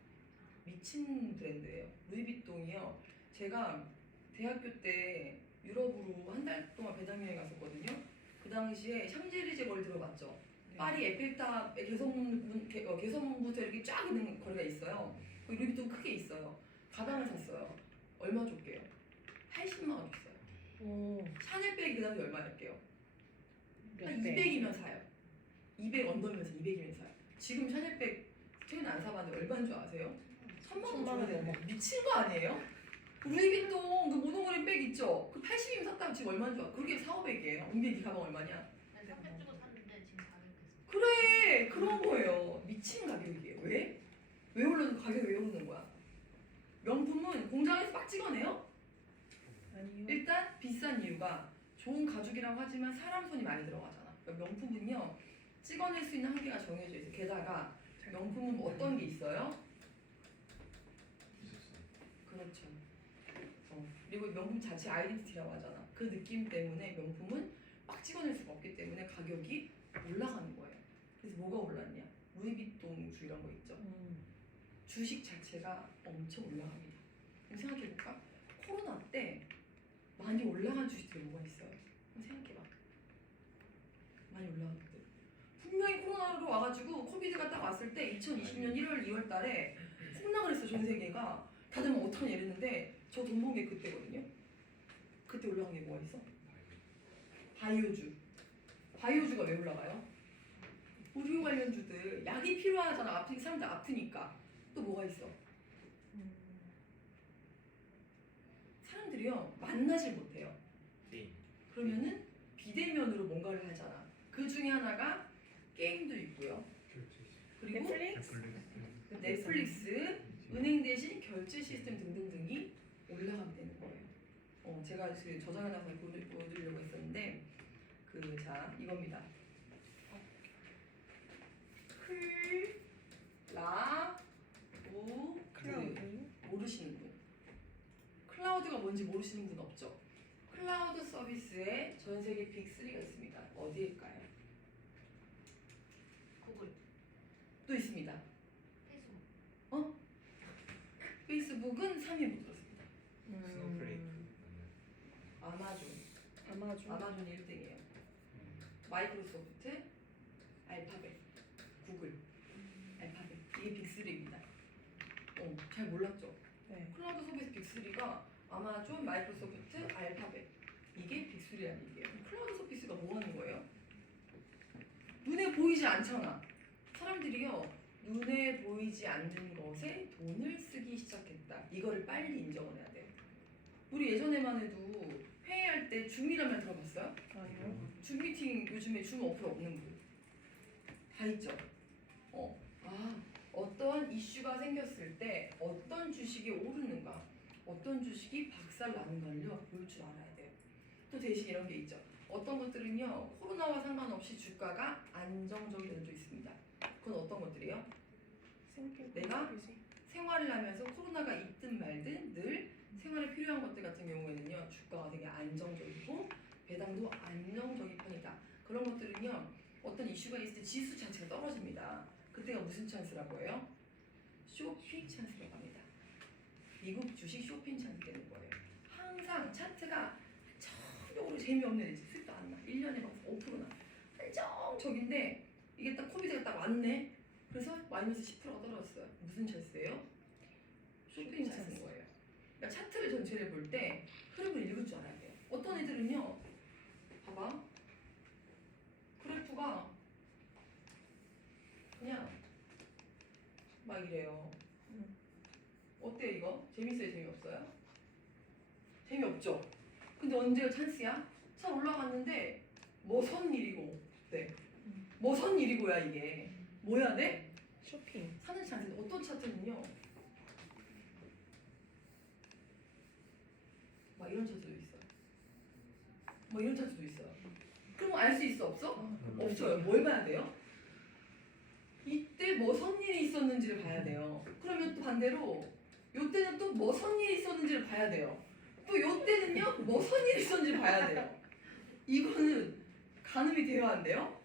미친 브랜드예요. 루이비통이요. 제가 대학교 때 유럽으로 한 달 동안 배낭여행 갔었거든요. 그 당시에 샹젤리제 거리 들어봤죠. 파리 에펠탑에 개선문부터 이렇게 쫙 있는 거리가 있어요. 루이비통 크게 있어요. 가방을 샀어요. 얼마 줬게요? 80만 원 줬어요. 샤넬백이 그 당시 얼마였게요? 한 200이면 사요. 200 언더면서 200이면 사요. 지금 샤넬백 최근에 안 사봤는데 얼마인 줄 아세요? 3만 원 줘야 되는데 미친 거 아니에요? 루이비통 그 모노그램 백 있죠? 그 80이면 샀다면 지금 얼마인 줄 알아? 그렇게 4,500이에요. 은비 네 가방 얼마냐? 300 주고 샀는데 지금 400 그래 그런 거예요. 미친 가격이에요. 왜? 왜 오르는 가격이 왜 오르는 거야? 명품은 공장에서 막 찍어내요? 아니요. 일단 비싼 이유가 좋은 가죽이라고 하지만 사람 손이 많이 들어가잖아. 그러니까 명품은요 찍어낼 수 있는 한계가 정해져 있어요. 게다가 명품은 어떤 게 있어요? 그렇죠. 그리고 명품 자체 아이덴티티라고 하잖아. 그 느낌 때문에 명품은 막 찍어낼 수가 없기 때문에 가격이 올라가는 거예요. 그래서 뭐가 올랐냐? 루이비통 주 이런 거 있죠. 주식 자체가 엄청 올라갑니다. 그럼 생각해볼까? 코로나 때 많이 올라간 주식들이 뭐가 있어요? 한번 생각해봐. 많이 올라간 것들. 분명히 코로나로 와가지고 코비드가 딱 왔을 때 2020년 1월, 2월 달에 폭락을 했어 전 세계가. 다들 뭐 어떡하냐 이랬는데 저 돈 번 게 그때거든요. 그때 올라간 게 뭐가 있어? 바이오주. 바이오주가 왜 올라가요? 의료 관련주들 약이 필요하잖아. 사람들 아프니까. 또 뭐가 있어? 사람들이요 만나질 못해요. 게임. 그러면은 비대면으로 뭔가를 하잖아. 그 중에 하나가 게임도 있고요. 그리고 넷플릭스? 넷플릭스, 은행 대신 결제 시스템 등등등이 올라가게 되는 거예요. 제가 그 저장해놔서 보여드리려고 했었는데 자 이겁니다. 클라우드? 모르시는 분. 클라우드가 뭔지 모르시는 분 없죠? 클라우드 서비스에 전 세계 빅3가 있습니다. 어디일까요? 구글, 또 있습니다. 페이스북, 페이스북은 3위 못 들었습니다. 스노우플레이크. 아마존. 아마존? 아마존이 1등이에요. 마이크로소프트, 알파벳, 구글, 알파벳. 이게 빅3입니다. 잘 몰랐죠? 네. 클라우드 서비스 빅3가 아마존, 마이크로소프트, 알파벳. 이게 빅3라는 얘기예요. 클라우드 서비스가 뭐 하는 거예요? 눈에 보이지 않잖아. 사람들이요. 눈에 보이지 않는 것에 돈을 쓰기 시작했다. 이거를 빨리 인정을 해야 돼요. 우리 예전에만 해도 회의할 때 줌이라면 들어봤어요? 아니요. 줌 미팅 요즘에 줌 어플 없는 분 다 있죠. 어떤 이슈가 생겼을 때 어떤 주식이 오르는가, 어떤 주식이 박살나는가를 볼 줄 알아야 돼요. 또 대신 이런 게 있죠. 어떤 것들은요 코로나와 상관없이 주가가 안정적이 된 적도 있습니다. 그건 어떤 것들이에요? 내가 생활을 하면서 코로나가 있든 말든 늘 생활에 필요한 것들 같은 경우에는요 주가가 되게 안정적이고 배당도 안정적인 편이다. 그런 것들은요 어떤 이슈가 있을 때 지수 자체가 떨어집니다. 그때가 무슨 찬스라고 해요? 쇼핑 찬스라고 합니다. 미국 주식 쇼핑 찬스 되는 거예요. 항상 차트가 전적으로 재미없는 수익도 안 나. 1년에 막 5%나 안정적인데 이게 딱 코비드가 딱 왔네. 그래서 마이너스 10%가 떨어졌어요. 무슨 찬스예요? 쇼핑 찬스인 거예요. 그러니까 차트를 전체를 볼 때 흐름을 읽을 줄 알아야 돼요. 어떤 애들은요, 봐봐. 그래프가 그냥 막 이래요. 어때요 이거? 재밌어요? 재미없어요? 재미없죠? 근데 언제가 찬스야? 차 올라갔는데 뭐선 일이고 네. 뭐선 일이고야 이게. 뭐 해야 돼? 쇼핑. 사는 찬스. 어떤 차트는요 막 이런 차트도 있어요. 뭐 이런 차트도 있어요. 그럼 알 수 있어 없어? 없어요. 뭘 봐야 돼요? 이때 뭐 선 일이 있었는지를 봐야 돼요. 그러면 또 반대로 요때는 또 뭐 선 일이 있었는지를 봐야 돼요. 또 요때는요 뭐 선 일이 있었는지를 봐야 돼요. 이거는 가늠이 돼야 안 돼요?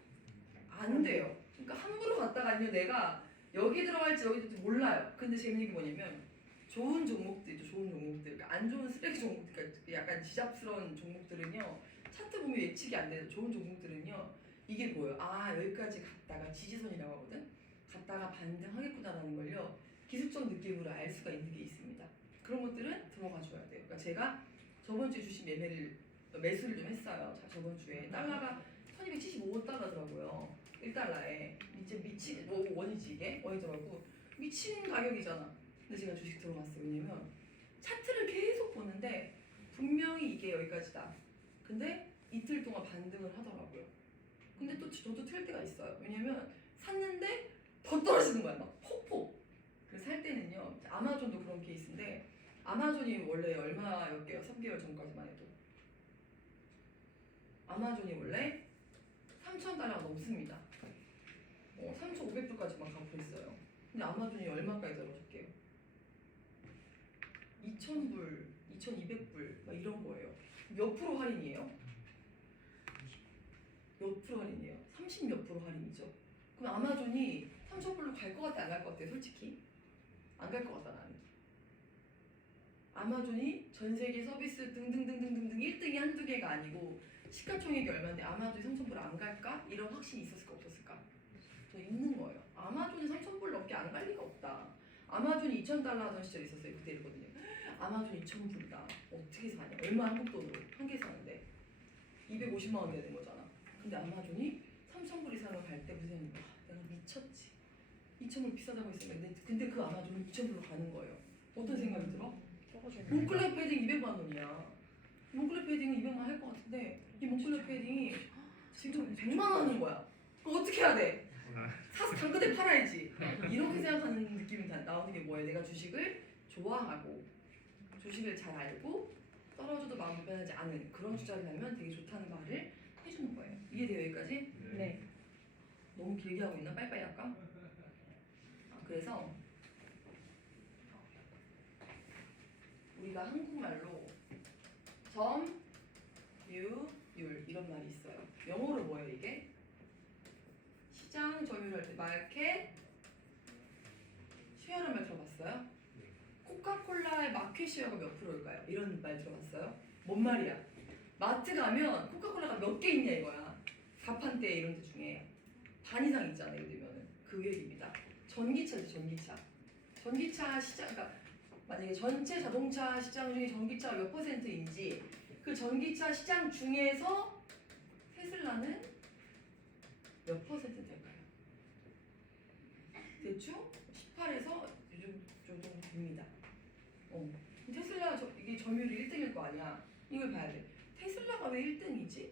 안 돼요. 그러니까 함부로 갔다가요 내가 여기 들어갈지 여기 들어갈지 몰라요. 근데 재밌는 게 뭐냐면 좋은 종목들 있죠. 좋은 종목들. 그러니까 안 좋은 쓰레기 종목들, 그러니까 약간 지잡스러운 종목들은요 차트 보면 예측이 안 돼요. 좋은 종목들은요 이게 보여요. 아 여기까지 갔다가 지지선이라고 하거든. 갔다가 반등하겠구나라는 걸요 기술적 느낌으로 알 수가 있는 게 있습니다. 그런 것들은 들어가 줘야 돼요. 그러니까 제가 저번 주에 주식 매수를 좀 했어요. 자, 저번 주에 달러가 1275달러더라고요. 1달러에 이제 미친 원이지 이게 원이더라고. 미친 가격이잖아. 근데 제가 주식 들어갔어요. 왜냐면 차트를 계속 보는데 분명히 이게 여기까지다. 근데 이틀 동안 반등을 하더라고요. 근데 또 저도 틀 때가 있어요. 왜냐면 샀는데 더 떨어지는 거야. 막 폭폭. 그래서 살 때는요. 아마존도 그런 케이스인데 아마존이 원래 얼마였게요? 3개월 전까지만 해도. 아마존이 원래 3,000달러가 넘습니다. 3,500불까지만 가고 있어요. 근데 아마존이 얼마까지 떨어졌게요? 2,000불, 2,200불 막 이런 거예요. 몇 프로 할인이에요? 몇 프로 할인이에요? 30 몇 프로 할인이죠. 그럼 아마존이 3,000불로 갈 것 같아 안 갈 것 같아요? 솔직히 안 갈 것 같다 나는. 아마존이 전 세계 서비스 등등등등등등 1등이 한두 개가 아니고 시가총액이 얼마인데 아마존이 3,000불 안 갈까? 이런 확신이 있었을까 없었을까? 저 있는 거예요. 아마존이 3,000불 넘게 안 갈 리가 없다. 아마존이 2,000달러 하던 시절이 있었어요. 그때 이러거든요. 아마존 2,000불이다. 어떻게 사냐? 얼마 한국 돈으로 한 개 사는데 250만 원 되는 거잖아. 근데 아마존이 3,000불 이상을 갈 때 무슨 내가 미쳤지. 2,000불 비싸다고 했으니까 근데 그 아마존이 2,000불로 가는 거예요. 어떤 생각이 들어? 몽클레어 패딩 200만 원이야. 몽클레어 패딩은 200만 원 할 것 같은데 이 몽클레어 패딩이 지금 100만 원 하는 거야. 그럼 어떻게 해야 돼? 사서 당근에 팔아야지. 이렇게 생각하는 느낌이 나오는 게 뭐예요? 내가 주식을 좋아하고 주식을 잘 알고 떨어져도 마음 불편하지 않은 그런 투자를 하면 되게 좋다는 말을 해주는 거예요. 이해돼요 여기까지? 네. 너무 길게 하고 있나? 빨리빨리 할까? 그래서 우리가 한국말로 점, 유, 율 이런 말이 있어요. 영어로 뭐예요 이게? 시장 점유율 할 때 마켓 쉐어란 말 들어봤어요? 코카콜라의 마켓 쉐어가 몇 프로일까요? 이런 말 들어봤어요? 뭔 말이야? 마트 가면 코카콜라가 몇 개 있냐 이거야. 가판대 이런 데 중에 반 이상 있잖아요. 예를 들면 그 얘기입니다. 전기차죠 전기차. 전기차 시장 그러니까 만약에 전체 자동차 시장 중에 전기차가 몇 %인지 그 전기차 시장 중에서 테슬라는 몇 % 될까요? 대충 18에서 요즘 정도 됩니다. 테슬라 이게 점유율이 1등일 거 아니야. 이걸 봐야 돼. 테슬라가 왜 1등이지?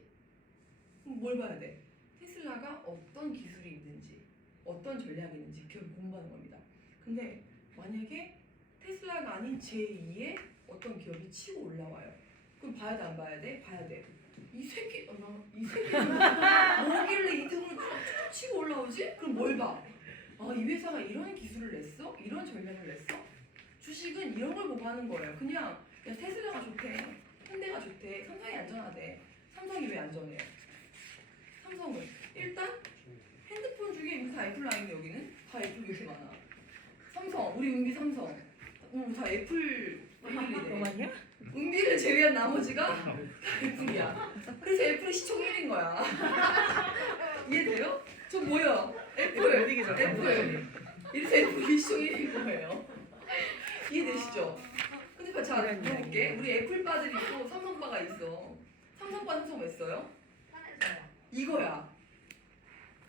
그럼 뭘 봐야 돼? 테슬라가 어떤 기술이 있는지, 어떤 전략이 있는지 그걸 공부하는 겁니다. 근데 만약에 테슬라가 아닌 제2의 어떤 기업이 치고 올라와요. 그럼 봐야 돼, 안 봐야 돼? 봐야 돼. 이 새끼, 뭐길래 2등을 쭉 치고 올라오지? 그럼 뭘 봐? 이 회사가 이런 기술을 냈어? 이런 전략을 냈어? 주식은 이런 걸 보고 하는 거예요. 그냥 테슬라가 좋대, 현대가 좋대, 삼성이 안전하대. 삼성이 왜 안전해요? 삼성은 일단 핸드폰 중에 여기 다 애플 라인이네. 여기는 다 애플 왜 이렇게 많아? 삼성, 우리 은비 삼성, 다 애플 애플이네. 너만이야? 은비를 제외한 나머지가 다 애플이야. 그래서 애플이 시총 1인 거야. 이해돼요? 저 뭐야? 애플, 애플. 이래서 애플이 시총 1인 거예요. 이해되시죠? 근데 자, 물어볼게. 우리 애플바들이 있고 삼성바가 있어. 삼성바 삼성 왜 써요? 편해서요. 이거야.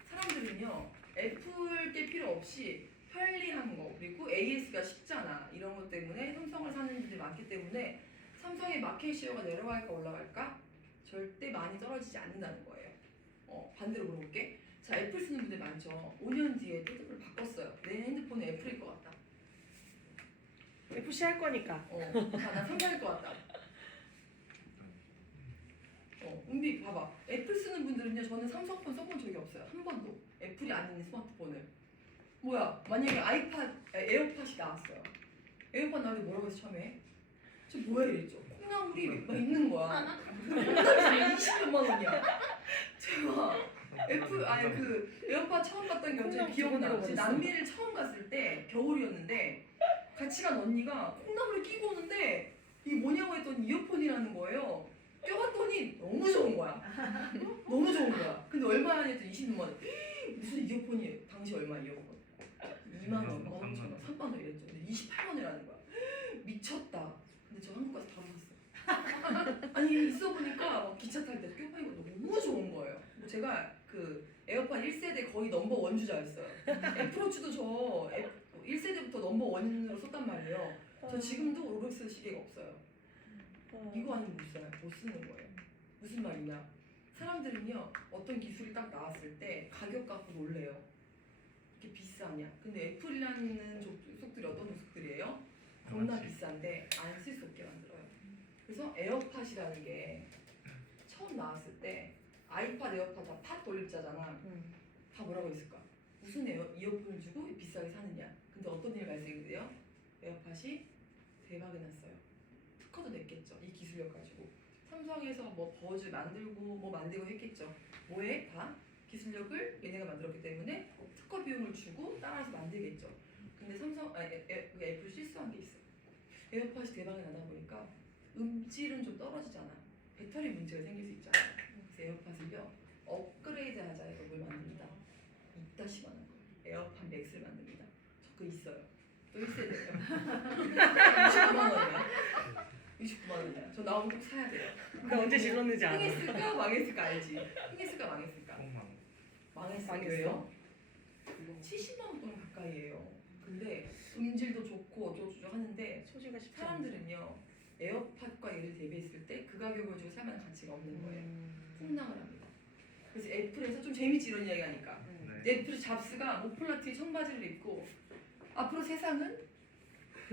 사람들은요 애플 게 필요 없이 편리한 거 그리고 AS가 쉽잖아 이런 것 때문에 삼성을 사는 분들이 많기 때문에 삼성의 마켓 쉐어가 내려갈까 올라갈까? 절대 많이 떨어지지 않는다는 거예요. 반대로 물어볼게. 자 애플 쓰는 분들 많죠. 5년 뒤에 핸드폰을 바꿨어요. 내 핸드폰은 애플일 것 같다. FC 할 거니까. 난 삼성일 것 같다. 은비 봐봐. 애플 쓰는 분들은요 저는 삼성폰 써본 적이 없어요. 한 번도. 애플이 아닌 스마트폰을. 뭐야 만약에 에어팟이 나왔어요. 에어팟 나올 때 뭐라고 해서 처음에? 저 뭐야 이랬죠. 콩나물이 막 있는 거야. 콩나물이 20몇만 원이야. 제가 애플 그 에어팟 처음 봤던 게 언제 기억나. 제 남미를 처음 갔을 때 겨울이었는데 같이 간 언니가 콩나물을 끼고 오는데 이게 뭐냐고 했더니 이어폰이라는 거예요. 껴봤더니 너무 좋은 거야. 너무 좋은 거야. 근데 얼마야 했더니 20만 원. 무슨 이어폰이 당시 얼마 이어폰? 2만 원, 3만 원, 3만 원 이랬죠. 근데 28만 원이라는 거야. 미쳤다. 근데 저 한국 가서 바로 샀어. 아니 있어 보니까 막 기차 탈 때 껴보니까 너무 좋은 거예요. 제가 그 에어팟 1세대 거의 넘버 1 주자였어요. 애플워치도 저 1세대부터 넘버 1으로 썼단 말이에요. 저 지금도 롤렉스 시계가 없어요. 이거 아니면 못 사요. 못 쓰는 거예요. 무슨 말이냐? 사람들은요 어떤 기술이 딱 나왔을 때 가격 갖고 놀래요. 이게 비싸냐? 근데 애플이라는 족속들이 어떤 족속들이에요? 겁나 비싼데 안 쓸 수 없게 만들어요. 그래서 에어팟이라는 게 처음 나왔을 때 아이팟, 에어팟 다 팟 돌림자잖아. 다 뭐라고 했을까? 무슨 이어폰을 주고 비싸게 사느냐? 근데 어떤 일이 발생이 돼요? 에어팟이 대박이 났어요. 특허도 냈겠죠. 이 기술력 가지고. 삼성에서 뭐 버즈 만들고 뭐 만들고 했겠죠. 뭐에? 다 기술력을 얘네가 만들었기 때문에 특허 비용을 주고 따라서 만들겠죠. 근데 애플 실수한 게 있어. 에어팟이 대박이 나다 보니까 음질은 좀 떨어지잖아. 배터리 문제가 생길 수 있잖아. 그래서 에어팟을요 업그레이드 하자 해서 뭘 만듭니다. 이따시만한 거. 에어팟 맥스를 만듭니다. 저 그거 있어요. 또 1세대예요. 69만 원이야. 69만 원이야. 저 나오면 꼭 사야 돼요. 나 언제 질렀는지 알아. 흥했을까 망했을까 알지? 흥했을까 망했을까? 꽁망. 망했어. 망했어. 왜요? 70만 원 돈 가까이에요. 근데 음질도 좋고 어쩌고저쩌고 하는데 소지가 쉽지 않아. 사람들은요 에어팟과 얘를 대비했을 때 그 가격을 주고 사면 가치가 없는 거예요. 폭락을 합니다. 그래서 애플에서 좀 재밌지 이런 이야기 하니까 네. 애플 잡스가 모플라티 청바지를 입고 앞으로 세상은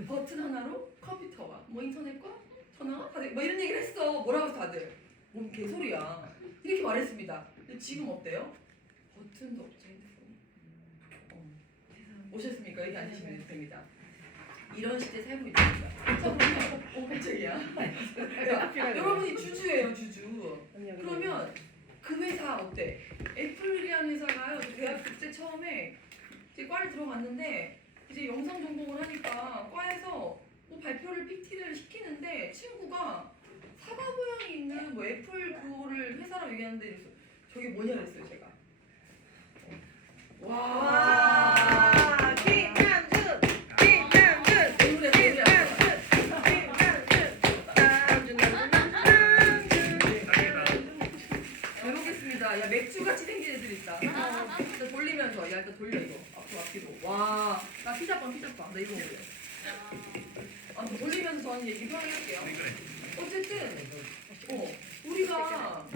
버튼 하나로 컴퓨터와 뭐 인터넷과 전화와 다들 뭐 이런 얘기를 했어. 뭐라고 해서 다들 뭔 개소리야 이렇게 말했습니다. 근데 지금 어때요? 버튼도 없죠 핸드폰이. 오셨습니까? 여기 앉으시면 됩니다. 이런 시대 살고 있습니다. 자 그러면 깜짝이야. 야, 여러분이 주주예요 주주. 그러면 그 회사 어때? 애플이라는 회사가요. 저 대학교 때 처음에 이제 과를 들어갔는데 이제 영상 전공을 하니까 과에서 뭐 발표를 PT를 시키는데 친구가 사과 모양이 있는 뭐 애플 그거를 회사라고 얘기하는데 그래서 저게 뭐냐 그랬어요 제가. 와. 김남준! 김남준! 오늘의 노래 잘 먹겠습니다. 야 맥주같이 생긴 애들 있다. 일단 돌리면서 야 일단 돌려 이거 앞뒤로. 와, 나 피자빵. 나 이거 먹을래. 돌리면서 저는 얘기 편하게 할게요. 어쨌든 우리가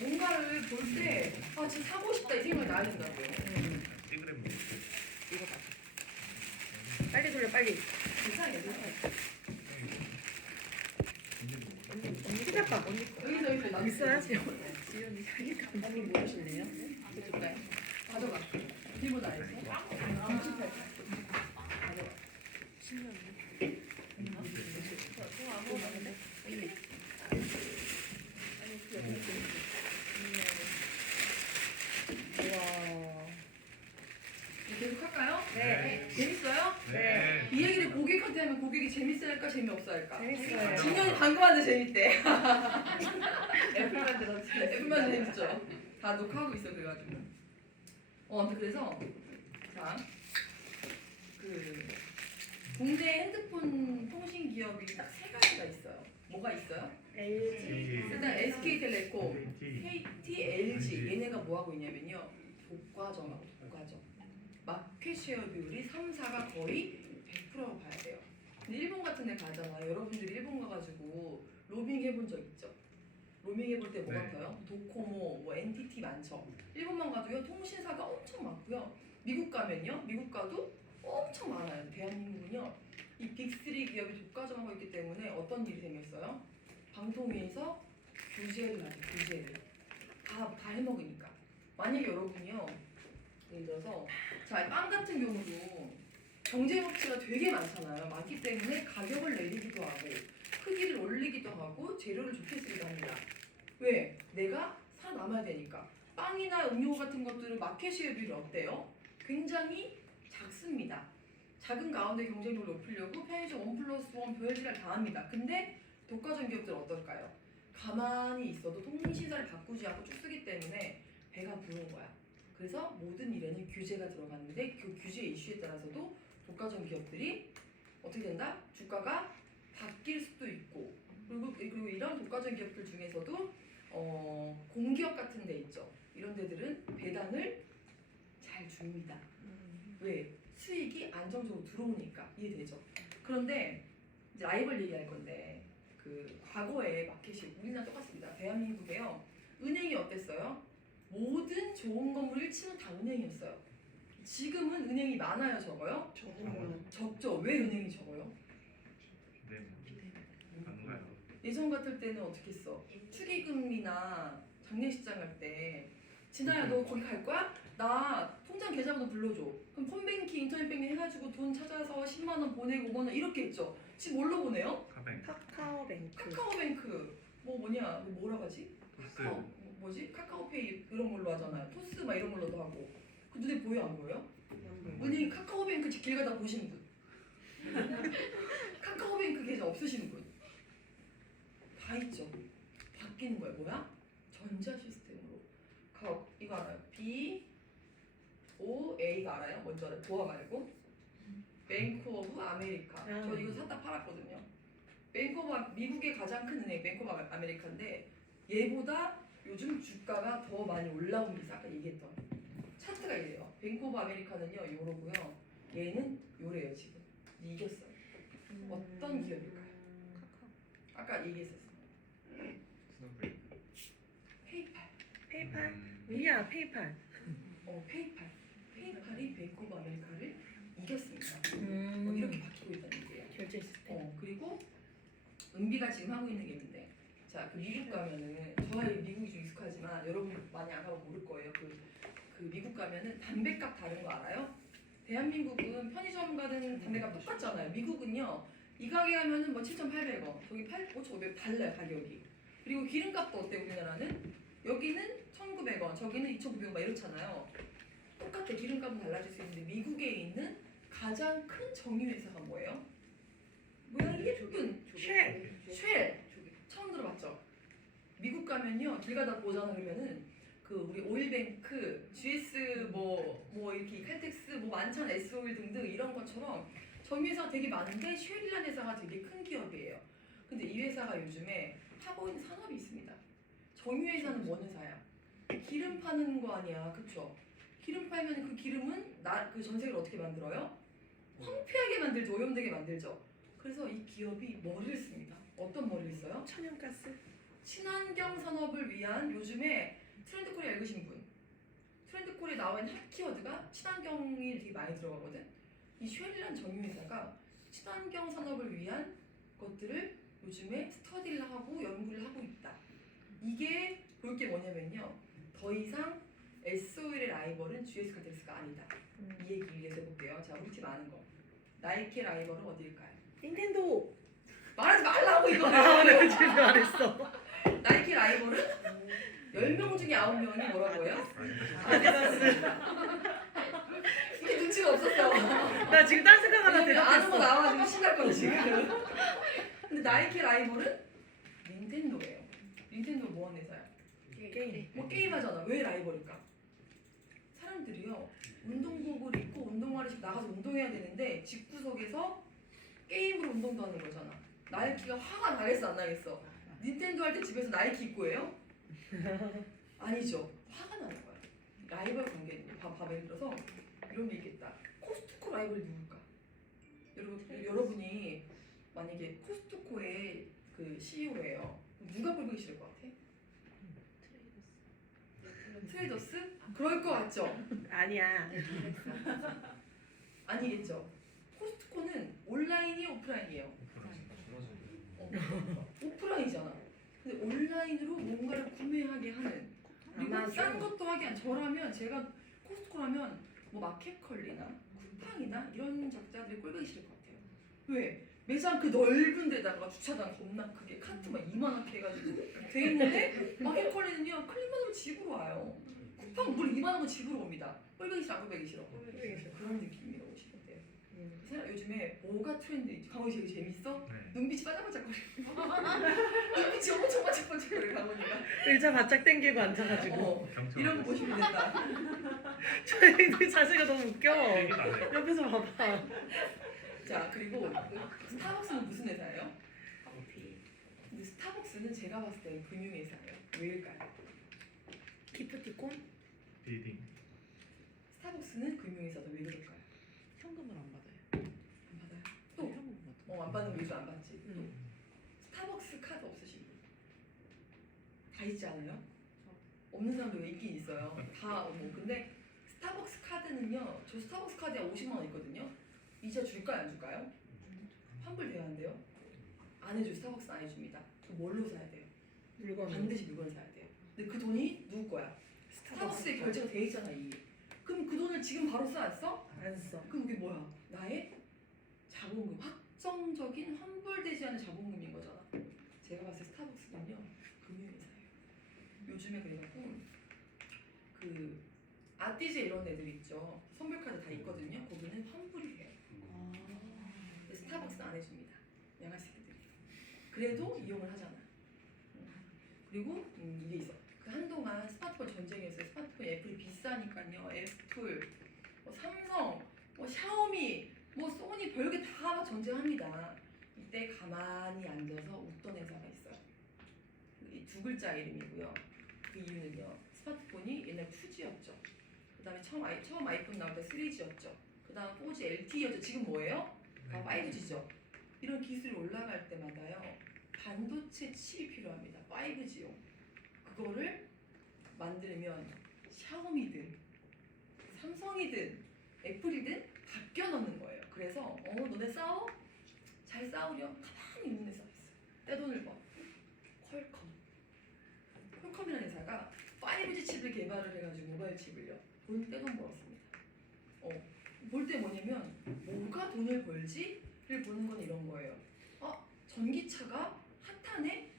뭔가를 볼 때 진짜 사고 싶다 이 생각이 나야 된다고요. 찌그레 이거 봐. 빨리 돌려 빨리. 괜찮아요. 피자빵. 여기서 나 있어요? 지연이 사기가 언니 모르실래요? 줄까요? 가져가. 비밀번호 알죠? 68. 가져가. 계속 할까요? 네. 재밌어요? 네. 이 얘기를 고객한테 하면 고객이 재밌어 할까 재미없어 할까? 재밌어요. 진현이 방금한테 재밌대. 애플만 들었지. 애플만 재밌죠? 다 녹화하고 있어 그래가지고. 아무튼 그래서 자, 그 국내 핸드폰 통신 기업이 딱 세 가지가 있어요. 뭐가 있어요? LG. 일단 SK텔레콤, KT. KT, LG 얘네가 뭐 하고 있냐면요. 독과점하고 독과점. 마켓 쉐어 비율이 3, 4가 거의 100%라고 봐야 돼요. 근데 일본 같은 데 가잖아요. 여러분들이 일본 가가지고 로밍 해본 적 있죠? 로밍 해볼 때 뭐 네. 같아요? 도코모, 뭐 NTT 많죠. 일본만 가도요 통신사가 엄청 많고요. 미국 가면요, 미국 가도 엄청 많아요. 대한민국은요, 이 빅3 기업이 독과점하고 있기 때문에 어떤 일이 생겼어요? 방통위에서 규제를 하죠. 규제를 다 해먹으니까. 만약에 여러분이요, 예를 들어서 자, 빵 같은 경우도 경쟁업체가 되게 많잖아요. 많기 때문에 가격을 내리기도 하고 크기를 올리기도 하고 재료를 좋게 쓰기도 합니다. 왜? 내가 살아남아야 되니까. 빵이나 음료 같은 것들은 마켓 쉐어 비율이 어때요? 굉장히 작습니다. 작은 가운데 경쟁력을 높이려고 편의점 1+1 별짓을 다 합니다. 근데 독과점 기업들은 어떨까요? 가만히 있어도 통신사를 바꾸지 않고 쭉 쓰기 때문에 배가 부른 거야. 그래서 모든 일에는 규제가 들어갔는데 그 규제 이슈에 따라서도 독과점 기업들이 어떻게 된다? 주가가 바뀔 수도 있고, 그리고 이런 독과점 기업들 중에서도 공기업 같은 데 있죠. 이런 데들은 배당을 잘 줍니다. 왜? 수익이 안정적으로 들어오니까. 이해되죠? 그런데 이제 라이벌 얘기할 건데 그 과거에 마켓이 우리나라 똑같습니다. 대한민국에요. 은행이 어땠어요? 모든 좋은 건물 1층은 다 은행이었어요. 지금은 은행이 많아요, 적어요? 적죠. 왜 은행이 적어요? 네. 뭔가요? 예전 같을 때는 어떻게 했어? 축의금이나 장례식장 갈 때 진아야 너 거기 갈 거야? 나 통장 계좌번호 불러줘. 그럼 폰뱅킹, 인터넷뱅킹 해가지고 돈 찾아서 10만 원 보내고 5만 원 이렇게 했죠. 지금 뭘로 보내요? 카뱅. 카카오뱅크. 카카오뱅크 뭐라고 하지? 토스. 뭐지? 카카오페이 이런 걸로 하잖아요. 토스 막 이런 걸로도 하고. 그 눈에 보여 안 보여요? 은행 카카오뱅크 길 가다 보신 분. 카카오뱅크 계좌 없으신 분. 다 있죠. 바뀌는 거예요. 뭐야? 전자 시스템으로. 이거 알아요? B, O, A가 알아요? 뭔지 알아요? 보아 말고. 뱅크 오브 아메리카. 저 이거 샀다 팔았거든요. 미국의 가장 큰 은행 뱅크 오브 아메리카인데 얘보다 요즘 주가가 더 많이 올라옵니다. 아까 얘기했던 차트가 이래요. 뱅크 오브 아메리카는요 요러고요. 얘는 요래요 지금. 이겼어요. 어떤 기업일까요? 아까 얘기했었어요. 스노우베이. 페이팔. 페이팔? 이야 페이팔. 페이팔. 페이팔이 뱅크 오브 아메리카를 이겼습니다. 음. 이렇게 바뀌고 있다는 얘기예요. 결제 시스템. 그리고 은비가 지금 하고 있는 게 있는데, 자, 그 미국 가면은 저희 미국이 좀 익숙하지만 여러분 많이 안 가면 모를 거예요. 그 미국 가면은 담배값 다른 거 알아요? 대한민국은 편의점 가는 담배값 똑같잖아요. 미국은요 이 가게 가면은 뭐 7,800원, 저기 8,500원 달라요 가격이. 그리고 기름값도 어때 우리나라는? 여기는 1,900원, 저기는 2,900원 막 이렇잖아요. 똑같아 기름값은 달라질 수 있는데 미국에 있는 가장 큰 정유회사가 뭐예요? 모양이 예쁜 쉘. 처음 들어봤죠? 미국 가면요 길 가다 보잖아 그러면은 그 우리 오일뱅크, GS 뭐 이렇게 칼텍스 뭐 많잖아 S-오일 등등 이런 것처럼 정유회사가 되게 많은데 쉘이라는 회사가 되게 큰 기업이에요. 근데 이 회사가 요즘에 하고 있는 산업이 있습니다. 정유회사는 뭔 회사야? 기름 파는 거 아니야, 그쵸? 기름 팔면 그 기름은 그 전세를 어떻게 만들어요? 황폐하게 만들죠, 오염되게 만들죠. 그래서 이 기업이 머리를 씁니다. 어떤 머리를 써요? 천연가스. 친환경 산업을 위한 요즘에 트렌드코리아 읽으신 분. 트렌드코리아에 나와 있는 핫 키워드가 친환경이 되게 많이 들어가거든. 이 쉘이라는 정유회사가 친환경 산업을 위한 것들을 요즘에 스터디를 하고 연구를 하고 있다. 이게 볼 게 뭐냐면요. 더 이상 S-오일의 라이벌은 GS 칼텍스가 아니다. 이 얘기 위해서 해볼게요. 자, 우리 팀 아는 거. 나이키의 라이벌은 어디일까요? 닌텐도. 말하지 말라고 이거. 내가 지금 말했어. 나이키 라이벌은 10명 중에 9명이 뭐라고요? 아디다스. 이게 눈치가 없었어. 나 지금 딴 생각 하나 왜냐면 아는 거 대답했어. 나와가지고 신날 거야 지금. 근데 나이키 라이벌은 닌텐도예요. 닌텐도 뭐 하는 회사야? 게임. 뭐 게임하잖아. 왜 라이벌일까? 사람들이요 운동복을 입고 운동화를 신고 나가서 운동해야 되는데 집구석에서 게임으로 운동도 하는 거잖아. 나이키가 화가 나겠어 안 나겠어? 닌텐도 할 때 집에서 나이키 입고 해요? 아니죠. 화가 나는 거야. 라이벌 관계는 예를 들어서 이런 게 있겠다. 코스트코 라이벌이 누굴까? 여러분이 만약에 코스트코의 그 CEO예요. 누가 꼴보기 싫을 것 같아? 트레이더스? 그럴 것 같죠? 아니야. 아니겠죠. 코스트코는 온라인이에요, 오프라인이에요? 오프라인이잖아. 근데 온라인으로 뭔가를 구매하게 하는, 그리고 아마존. 싼 것도 하게 한, 저라면 제가 코스트코라면 뭐 마켓컬리나 쿠팡이나 이런 작자들이 꼴보기 싫을 것 같아요. 왜? 매장 그 넓은 데다가 주차장 겁나 크게 카트 막 이만하게 해가지고 돼 있는데 마켓컬리는요 클릭만 하면 집으로 와요. 쿠팡 물 이만한 거 집으로 옵니다. 꼴보기 싫어, 안 꼴보기 싫어? 그런 느낌이라고 보시면 돼요. 그 사람 요즘에 뭐가 트렌드인지 강원이 되게 재밌어? 네. 눈빛이 반짝반짝거려. 눈빛이 엄청 반짝반짝거려 강원이가. 의자 바짝 당기고 앉아가지고. 이런 거 보시면 된다. 저희들 자세가 너무 웃겨. 얘기 안 해. 옆에서 봐봐. 자 그리고 스타벅스는 무슨 회사예요? 근데 스타벅스는 제가 봤을 때는 금융회사예요. 왜일까요? 기프티콘? 비딩. 스타벅스는 금융회사다. 왜 그럴까요? 현금을 안 받아요. 안 받아요? 또? 현금 받아. 안 받는 거 요즘 안 받지. 또 응. 스타벅스 카드 없으신 분? 다 있지 않아요? 없는 사람도 왜 있긴 있어요. 다 근데 스타벅스 카드는요. 저 스타벅스 카드에 50만 원 있거든요. 이자 줄까요 안 줄까요? 환불돼야 한대요. 안 해줘. 스타벅스 안 해줍니다. 그 뭘로 사야 돼요? 물건. 반드시 물건을 사야 돼요. 근데 그 돈이 누구 거야? 스타벅스에 결제가 돼 있잖아 이게. 그럼 그 돈을 지금 바로 써 안 써? 안 써. 그럼 이게 뭐야? 나의 자본금, 확정적인 환불되지 않은 자본금인 거잖아. 제가 봤을 때 스타벅스는요 금융회사예요. 요즘에 그래갖고 그 아띠제 이런 애들 있죠. 선불카드 다 있거든요. 거기는 환불이 해요. 근데 스타벅스는 안 해줍니다. 양아치 새끼들이. 그래도 이용을 하잖아. 그리고 이게 있어. 그 한동안 스마트폰 전쟁이었어요. 스마트폰 애플이 비싸니까요. 애플, 뭐 삼성, 뭐 샤오미, 뭐 소니 별게 다 전쟁합니다. 이때 가만히 앉아서 웃던 회사가 있어요. 이 두 글자 이름이고요. 그 이유는요. 스마트폰이 옛날 2G였죠. 그 다음에 처음 아이폰 나올 때 3G였죠. 그 다음 4G LTE였죠. 지금 뭐예요? 다 5G죠. 이런 기술이 올라갈 때마다요. 반도체 칩이 필요합니다. 5G용. 그거를 만들면 샤오미든 삼성이든 애플이든 다 껴넣는 거예요. 그래서 너네 싸워? 잘 싸우렴. 가만히 있는 회사가 있어요. 떼돈을 버. 퀄컴. 퀄컴이라는 회사가 5G 칩을 개발을 해가지고 모바일 칩을요. 돈 떼돈 벌었습니다. 볼 때 뭐냐면 뭐가 돈을 벌지를 보는 건 이런 거예요. 전기차가 핫하네?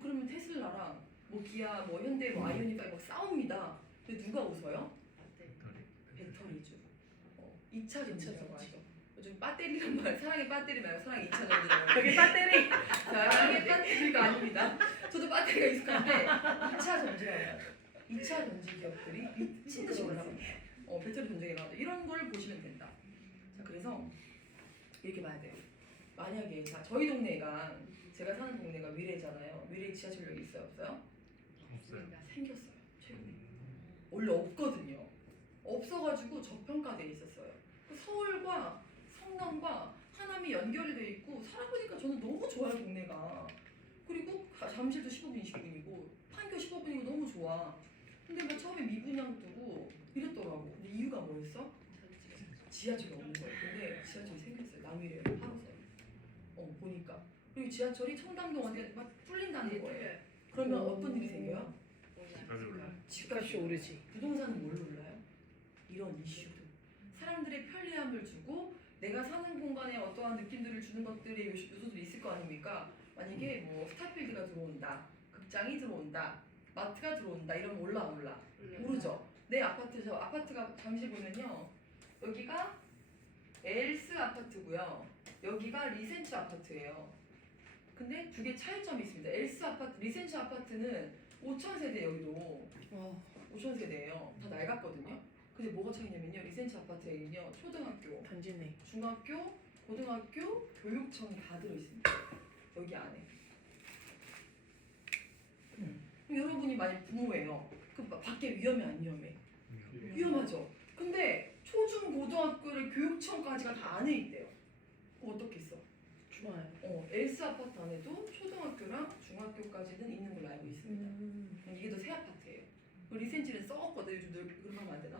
그러면 테슬라랑 뭐 기아, 뭐 현대, 뭐 아이오닉 막 싸웁니다. 근데 누가 웃어요? 배터리주. 2차 전지라고 하죠. 요즘 배터리란 말, 사랑의 배터리 말고 사랑의 2차 전지라고 하죠. 여기 배터리. 사랑의 배터리가 아닙니다. 저도 배터리가 익숙한데 2차 전지라고 하죠. 2차 전지 기업들이 미친 듯이 올라갑니다. 배터리 전쟁에 나와도 이런 걸 보시면 된다. 자, 그래서 이렇게 봐야 돼요. 만약에 저희 동네가 제가 사는 동네가 위례잖아요. 위례 지하철역이 있어요, 없어요? 없어요. 생겼어요. 최근에. 원래 없거든요. 없어가지고 저평가돼 있었어요. 서울과 성남과 하남이 연결이 돼 있고 살아보니까 저는 너무 좋아요, 동네가. 그리고 잠실도 15분, 20분이고 판교 15분이고 너무 좋아. 근데 뭐 처음에 미분양 뜨고 이랬더라고. 근데 이유가 뭐였어? 지하철이 없는 거예요. 근데 지하철이 생겼어요. 남위례 하루서. 보니까. 그리고 지하철이 청담동한테 막 뚫린다는 거예요. 그러면 어떤 일이 생겨요? 집값이 올라요. 집값이 오르지. 부동산은 뭘 올라요? 이런 이슈들. 사람들의 편리함을 주고 내가 사는 공간에 어떠한 느낌들을 주는 것들의 요소들이 있을 거 아닙니까? 만약에 뭐 스타필드가 들어온다, 극장이 들어온다, 마트가 들어온다 이러면 올라 안 올라? 오르죠. 내 아파트가 잠시 보면요. 여기가 엘스 아파트고요. 여기가 리센츠 아파트예요. 근데 두 개 차이점이 있습니다. 엘스 아파트, 리센츠 아파트는 5천 세대 여기도 5천 세대예요. 다 낡았거든요. 근데 뭐가 차이냐면요. 리센츠 아파트에는요. 초등학교, 단지네. 중학교, 고등학교, 교육청이 다 들어있습니다. 여기 안에. 그럼 여러분이 만약 부모예요. 그 밖에 위험해 안 위험해? 위험하죠. 근데 초중 고등학교를 교육청까지가 다 안에 있대요. 그거 어떻겠어? 좋아요. 엘스 아파트 안에도 초등학교랑 중학교까지는 있는 걸로 알고 있습니다. 이게 더 새 아파트예요. 리센치는 썩었거든. 요즘 그런 거 하면 안 되나?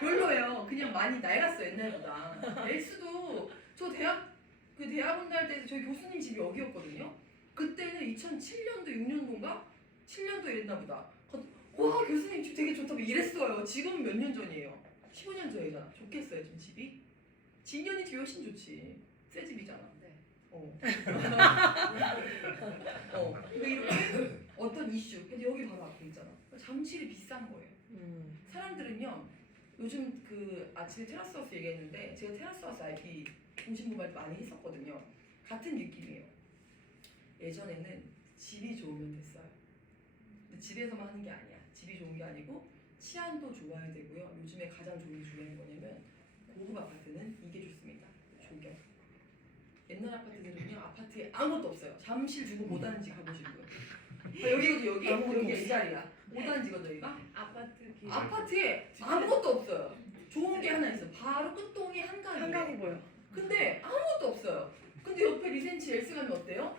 별로예요. 그냥 많이 낡았어 옛날보다. 엘스도 저 대학원 다닐 때 저희 교수님 집이 여기였거든요. 그때는 2007년도 6년도인가? 7년도 이랬나 보다. 와 교수님 집 되게 좋다고 이랬어요. 지금은 몇 년 전이에요? 15년 전이잖아. 좋겠어요 지금 집이? 진년이 집이 훨씬 좋지. 새 집이잖아. 그러니까 이렇게 어떤 이슈. 근데 여기 바로 앞에 있잖아. 잠실이 비싼 거예요. 사람들은요. 요즘 그 아침에 테라스하우스 얘기했는데 제가 테라스하우스 IP 공신구발 많이 했었거든요. 같은 느낌이에요. 예전에는 집이 좋으면 됐어요. 근데 집에서만 하는 게 아니야. 집이 좋은 게 아니고 치안도 좋아야 되고요. 요즘에 가장 좋은 게 중요한 거냐면 고급 아파트는 이게 좋습니다. 조경. 옛날 아파트들은요. 아파트에 아무것도 없어요. 잠실 주고 못 하는지 가보시고요. 여기 이 자리야. 못 하는지거든 여기가. 아파트에 아무것도 없어요. 좋은 게 하나 있어. 바로 끝동이 한강이에요. 한강이 보여. 근데 아무것도 없어요. 근데 옆에 리센치 엘스 가면 어때요?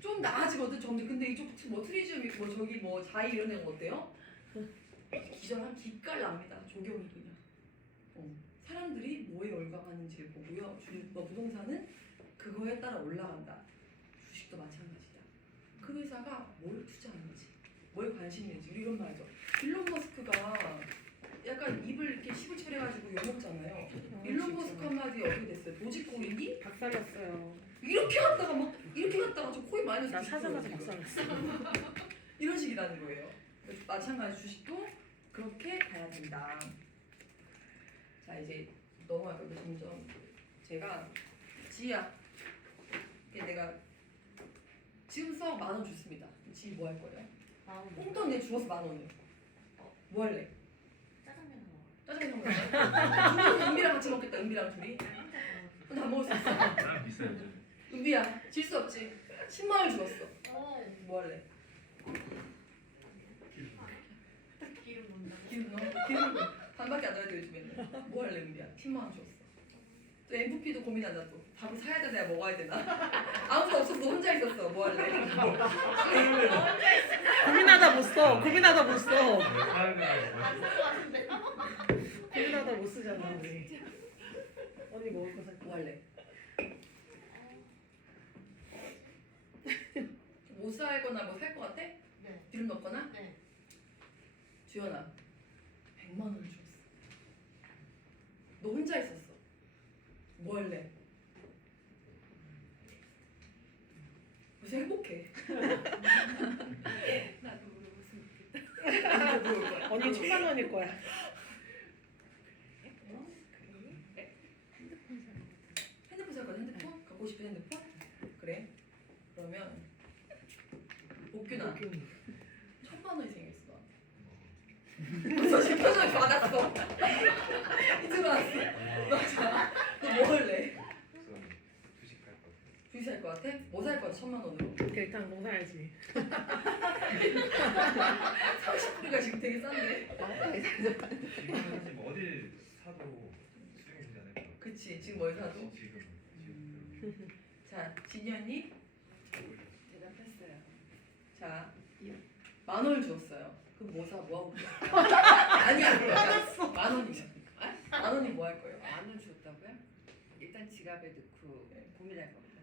좀 나아지거든 점점. 근데 이쪽 뭐 트리지움 있고 뭐 저기 뭐 자이 이런 데는 어때요? 기절한 기깔 납니다. 조경이 그냥. 사람들이 뭐에 올가가는지를 보고요. 부동산은 그거에 따라 올라간다. 주식도 마찬가지다. 그 회사가 뭘 투자하는지, 뭘 관심 있는지. 우리 이런 말이죠. 일론 머스크가 약간 입을 이렇게 시불치불해가지고 욕먹잖아요. 일론 머스크 한마디 어떻게 됐어요? 도지코인이 박살났어요. 이렇게 갔다가 막 이렇게 갔다가 저 코인 마이너스 나 90%예요, 사자마자 지금. 박살났어. 이런 식이라는 거예요. 마찬가지 주식도 그렇게 가야 된다. 자 이제 넘어갈 건데 점점 제가 지희야 이게 내가 지금 써 10,000원 줬습니다. 지희 뭐 할 거예요? 홍돈 내 주워서 10,000원을 뭐 할래? 짜장면 먹어. 짜장면 먹어요? 은비랑 같이 먹겠다. 은비랑 둘이. 근데 안 먹을 수 있어. 난 비싸야죠. 은비야 질 수 없지. 10만 원 주었어. 뭐 할래? 기름 넣는다. 기름 넣어? 기름 반밖에 안 들어도 요즘에는. 뭐 할래 은비야? 10만 원 주었어. 또 MVP도 고민한다 또. 밥을 사야 되나 먹어야 되나? 아무도 없었어. 혼자 있었어. 뭐 할래? 고민하다 못 써. 고민하다 못 써. 사람이랑 안 살 것 같은데. 고민하다 못 쓰잖아 우리. 언니 먹을 거 살 뭐 거. 할래? 못 살거나 뭐 살 거 같아? 네. 기름 넣거나? 네. 주연아 100만 원 줬어. 너 혼자 있었어. 뭐 할래? 요새 행복해. 나도 물어봤으면 좋겠다. 나도 물어볼 거야. 언니 1000만 원일 거야. 핸드폰 살 거야? 핸드폰? 갖고 싶은 핸드폰? 그래? 그러면 복균아 1000만 원이 생겼어. 벌써 지금 표정이 받았어. 이제 받았어. 맞아. 너 뭐 할래? 주식 할 거. 주식 살 거 같아? 뭐 살 거야? 1000만 원으로? 일단 뭐 사야지. 30%가 지금 되게 싼데. 이거는 사실 뭐 어딜 사도 수익이 되지 않을까. 그치 지금 뭘 사도. 지금. 자 진이 언니. 대답했어요. 자 10,000원을 주었어요. 그럼 뭐 사? 뭐 하고 있어? 아니야. 받았어. 10,000원이야. 만 원이 뭐 할 거예요? 10,000원 줬다고요? 일단 지갑에 넣고 고민할 겁니다.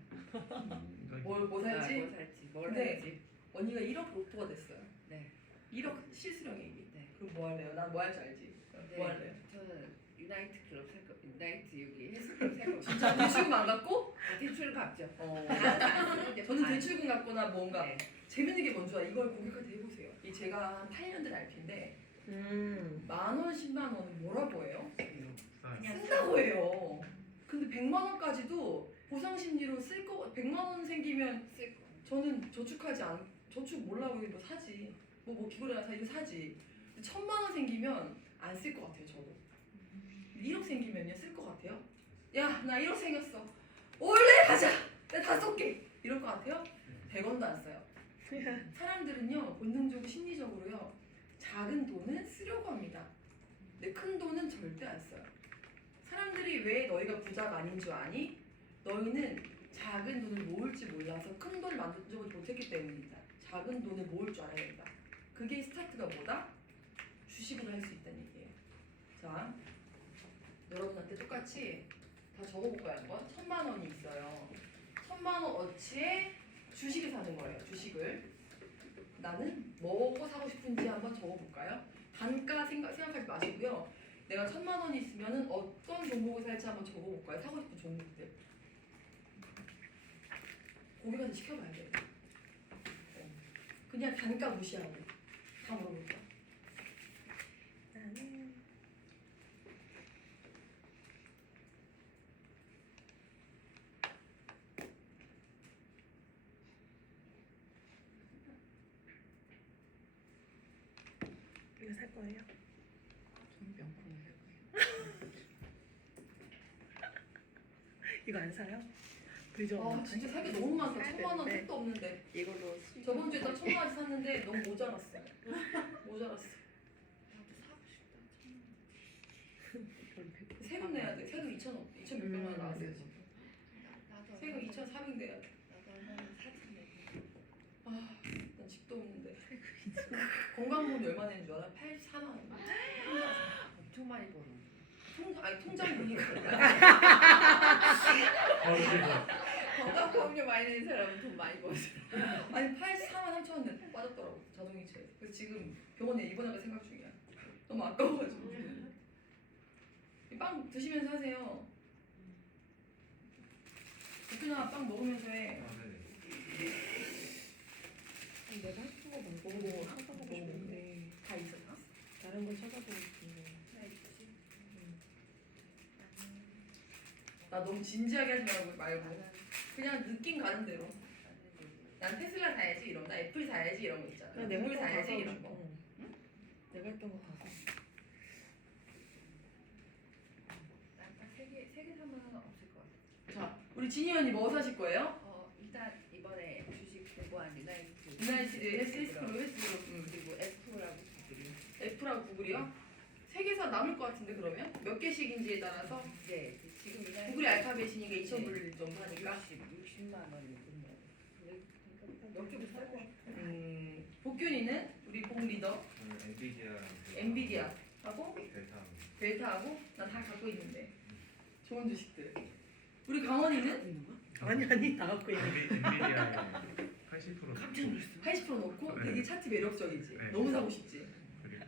뭐 아, 살지? 뭐 살지, 뭘 근데- 할지. 언니가 1억 로또가 됐어요. 네. 1억 실수령액이. 네. 그럼 뭐 할래요? 난 뭐 할지 알지? 네. 뭐 할래요? 저는 유나이트 클럽 살 거, 유나이트 여기 헬스클럽 살 겁니다. 진짜 대출금 안 갚고? 대출 갚죠. 어. 안 쓰는데 저는 반. 대출금 갚거나 뭔가 네. 재밌는 게 뭔지 알아? 이걸 고객한테 해보세요. 이 제가 한 8년 된 RP인데 10,000원, 10만 원은 뭐라고 해요? 그냥 쓴다고 해요. 근데 100만 원까지도 보상 심리로 쓸 거. 100만 원 생기면 쓸 거. 저는 저축하지 않. 저축 몰라고 이거 사지. 뭐 기부를 사 이거 사지. 1,000만 원 생기면 안 쓸 것 같아요 저도. 1억 생기면요 쓸 것 같아요. 야 나 1억 생겼어. 올래 가자. 내가 다 쏠게. 이럴 것 같아요. 100원도 안 써요. 사람들은요 본능적으로 심리적으로요 작은 돈은 쓰려고 합니다. 근데 큰 돈은 절대 안 써요. 사람들이 왜 너희가 부자가 아닌 줄 아니? 너희는 작은 돈을 모을 줄 몰라서 큰 돈을 만들어보지 못했기 때문입니다. 작은 돈을 모을 줄 알아야 된다. 그게 스타트가 뭐다? 주식으로 할 수 있다는 얘기예요. 자, 여러분한테 똑같이 다 적어볼까요? 한번 1,000만 원이 있어요. 1,000만 원 어치에 주식을 사는 거예요. 주식을. 나는 뭐고 사고 싶은지 한번 적어볼까요? 단가 생각하지 마시고요. 내가 1,000만 원이 있으면 어떤 종목을 살지 한번 적어볼까요? 사고 싶은 종목들. 고객한테 시켜봐야 돼요. 그냥 단가 무시하고 다 물어볼까? 나는 이거 살 거예요? 좀 명품을 할 거예요. 이거 안 사요? 그죠? 아 진짜 사기 너무 많다. 사야 1,000만 원 되는데. 택도 없는데. 이걸로 저번 주에 딱 1,000만 원씩 샀는데 너무 모자랐어. 모자랐어. 나도 사고 싶다. 세금 내야 돼. 세금 2,000 몇백만 원 나왔어요. 지금. 나도 세금 2,400 내야 돼. 나도 얼마나 사지. 아, 난 집도 없는데. 건강보험이 얼마 내는 줄 알아? 84만 원. 엄청 많이 벌어. 통장 보니까. 건강보험료 많이 내는 사람은 돈 많이 벌었어. 아니 84만 3천 원 빠졌더라고 자동이체에. 그래서 지금 병원에 입원할까 생각 중이야. 너무 아까워가지고. 이 빵 드시면서 하세요. 대표나 빵 먹으면서 해. 내가 했던 거 말고 뭐, 찾아보고 뭐. 싶은데 다 있었나? 다른 걸 찾아보고 싶은데 나 너무 진지하게 하지 말고 그냥 느낌 가는 대로. 난 테슬라 사야지 이런 거, 나 애플 사야지 이런 거 있잖아. 그냥 내가 물 했던 거 사야지 가서 이런 거. 내가 했던 거 가서 우리 진희 언니 뭐 사실 거예요? 일단 이번에 주식 공부한 유나이티드 유나이티드 헬스그룹 헬스그룹 그리고 F라고 구글이 F랑 구글이요? 세 개사 남을 것 같은데 그러면? 몇 개씩인지에 따라서 네 지금 유나이티드 구글이 알파벳이니까 2,000불 정도 하니까 60만 원이 있네요. 몇 개를 살것 같아요. 복균이는 우리 복 리더 저는 엔비디아랑 엔비디아하고 델타 벨타하고 난 다 갖고 있는데 좋은 주식들 우리 강원이는 아니 다 갖고 있네. 엔비디아에 80% 깜짝 놀랐어 80% 넣고 네. 되게 차트 매력적이지 네. 너무 사고 싶지 그리고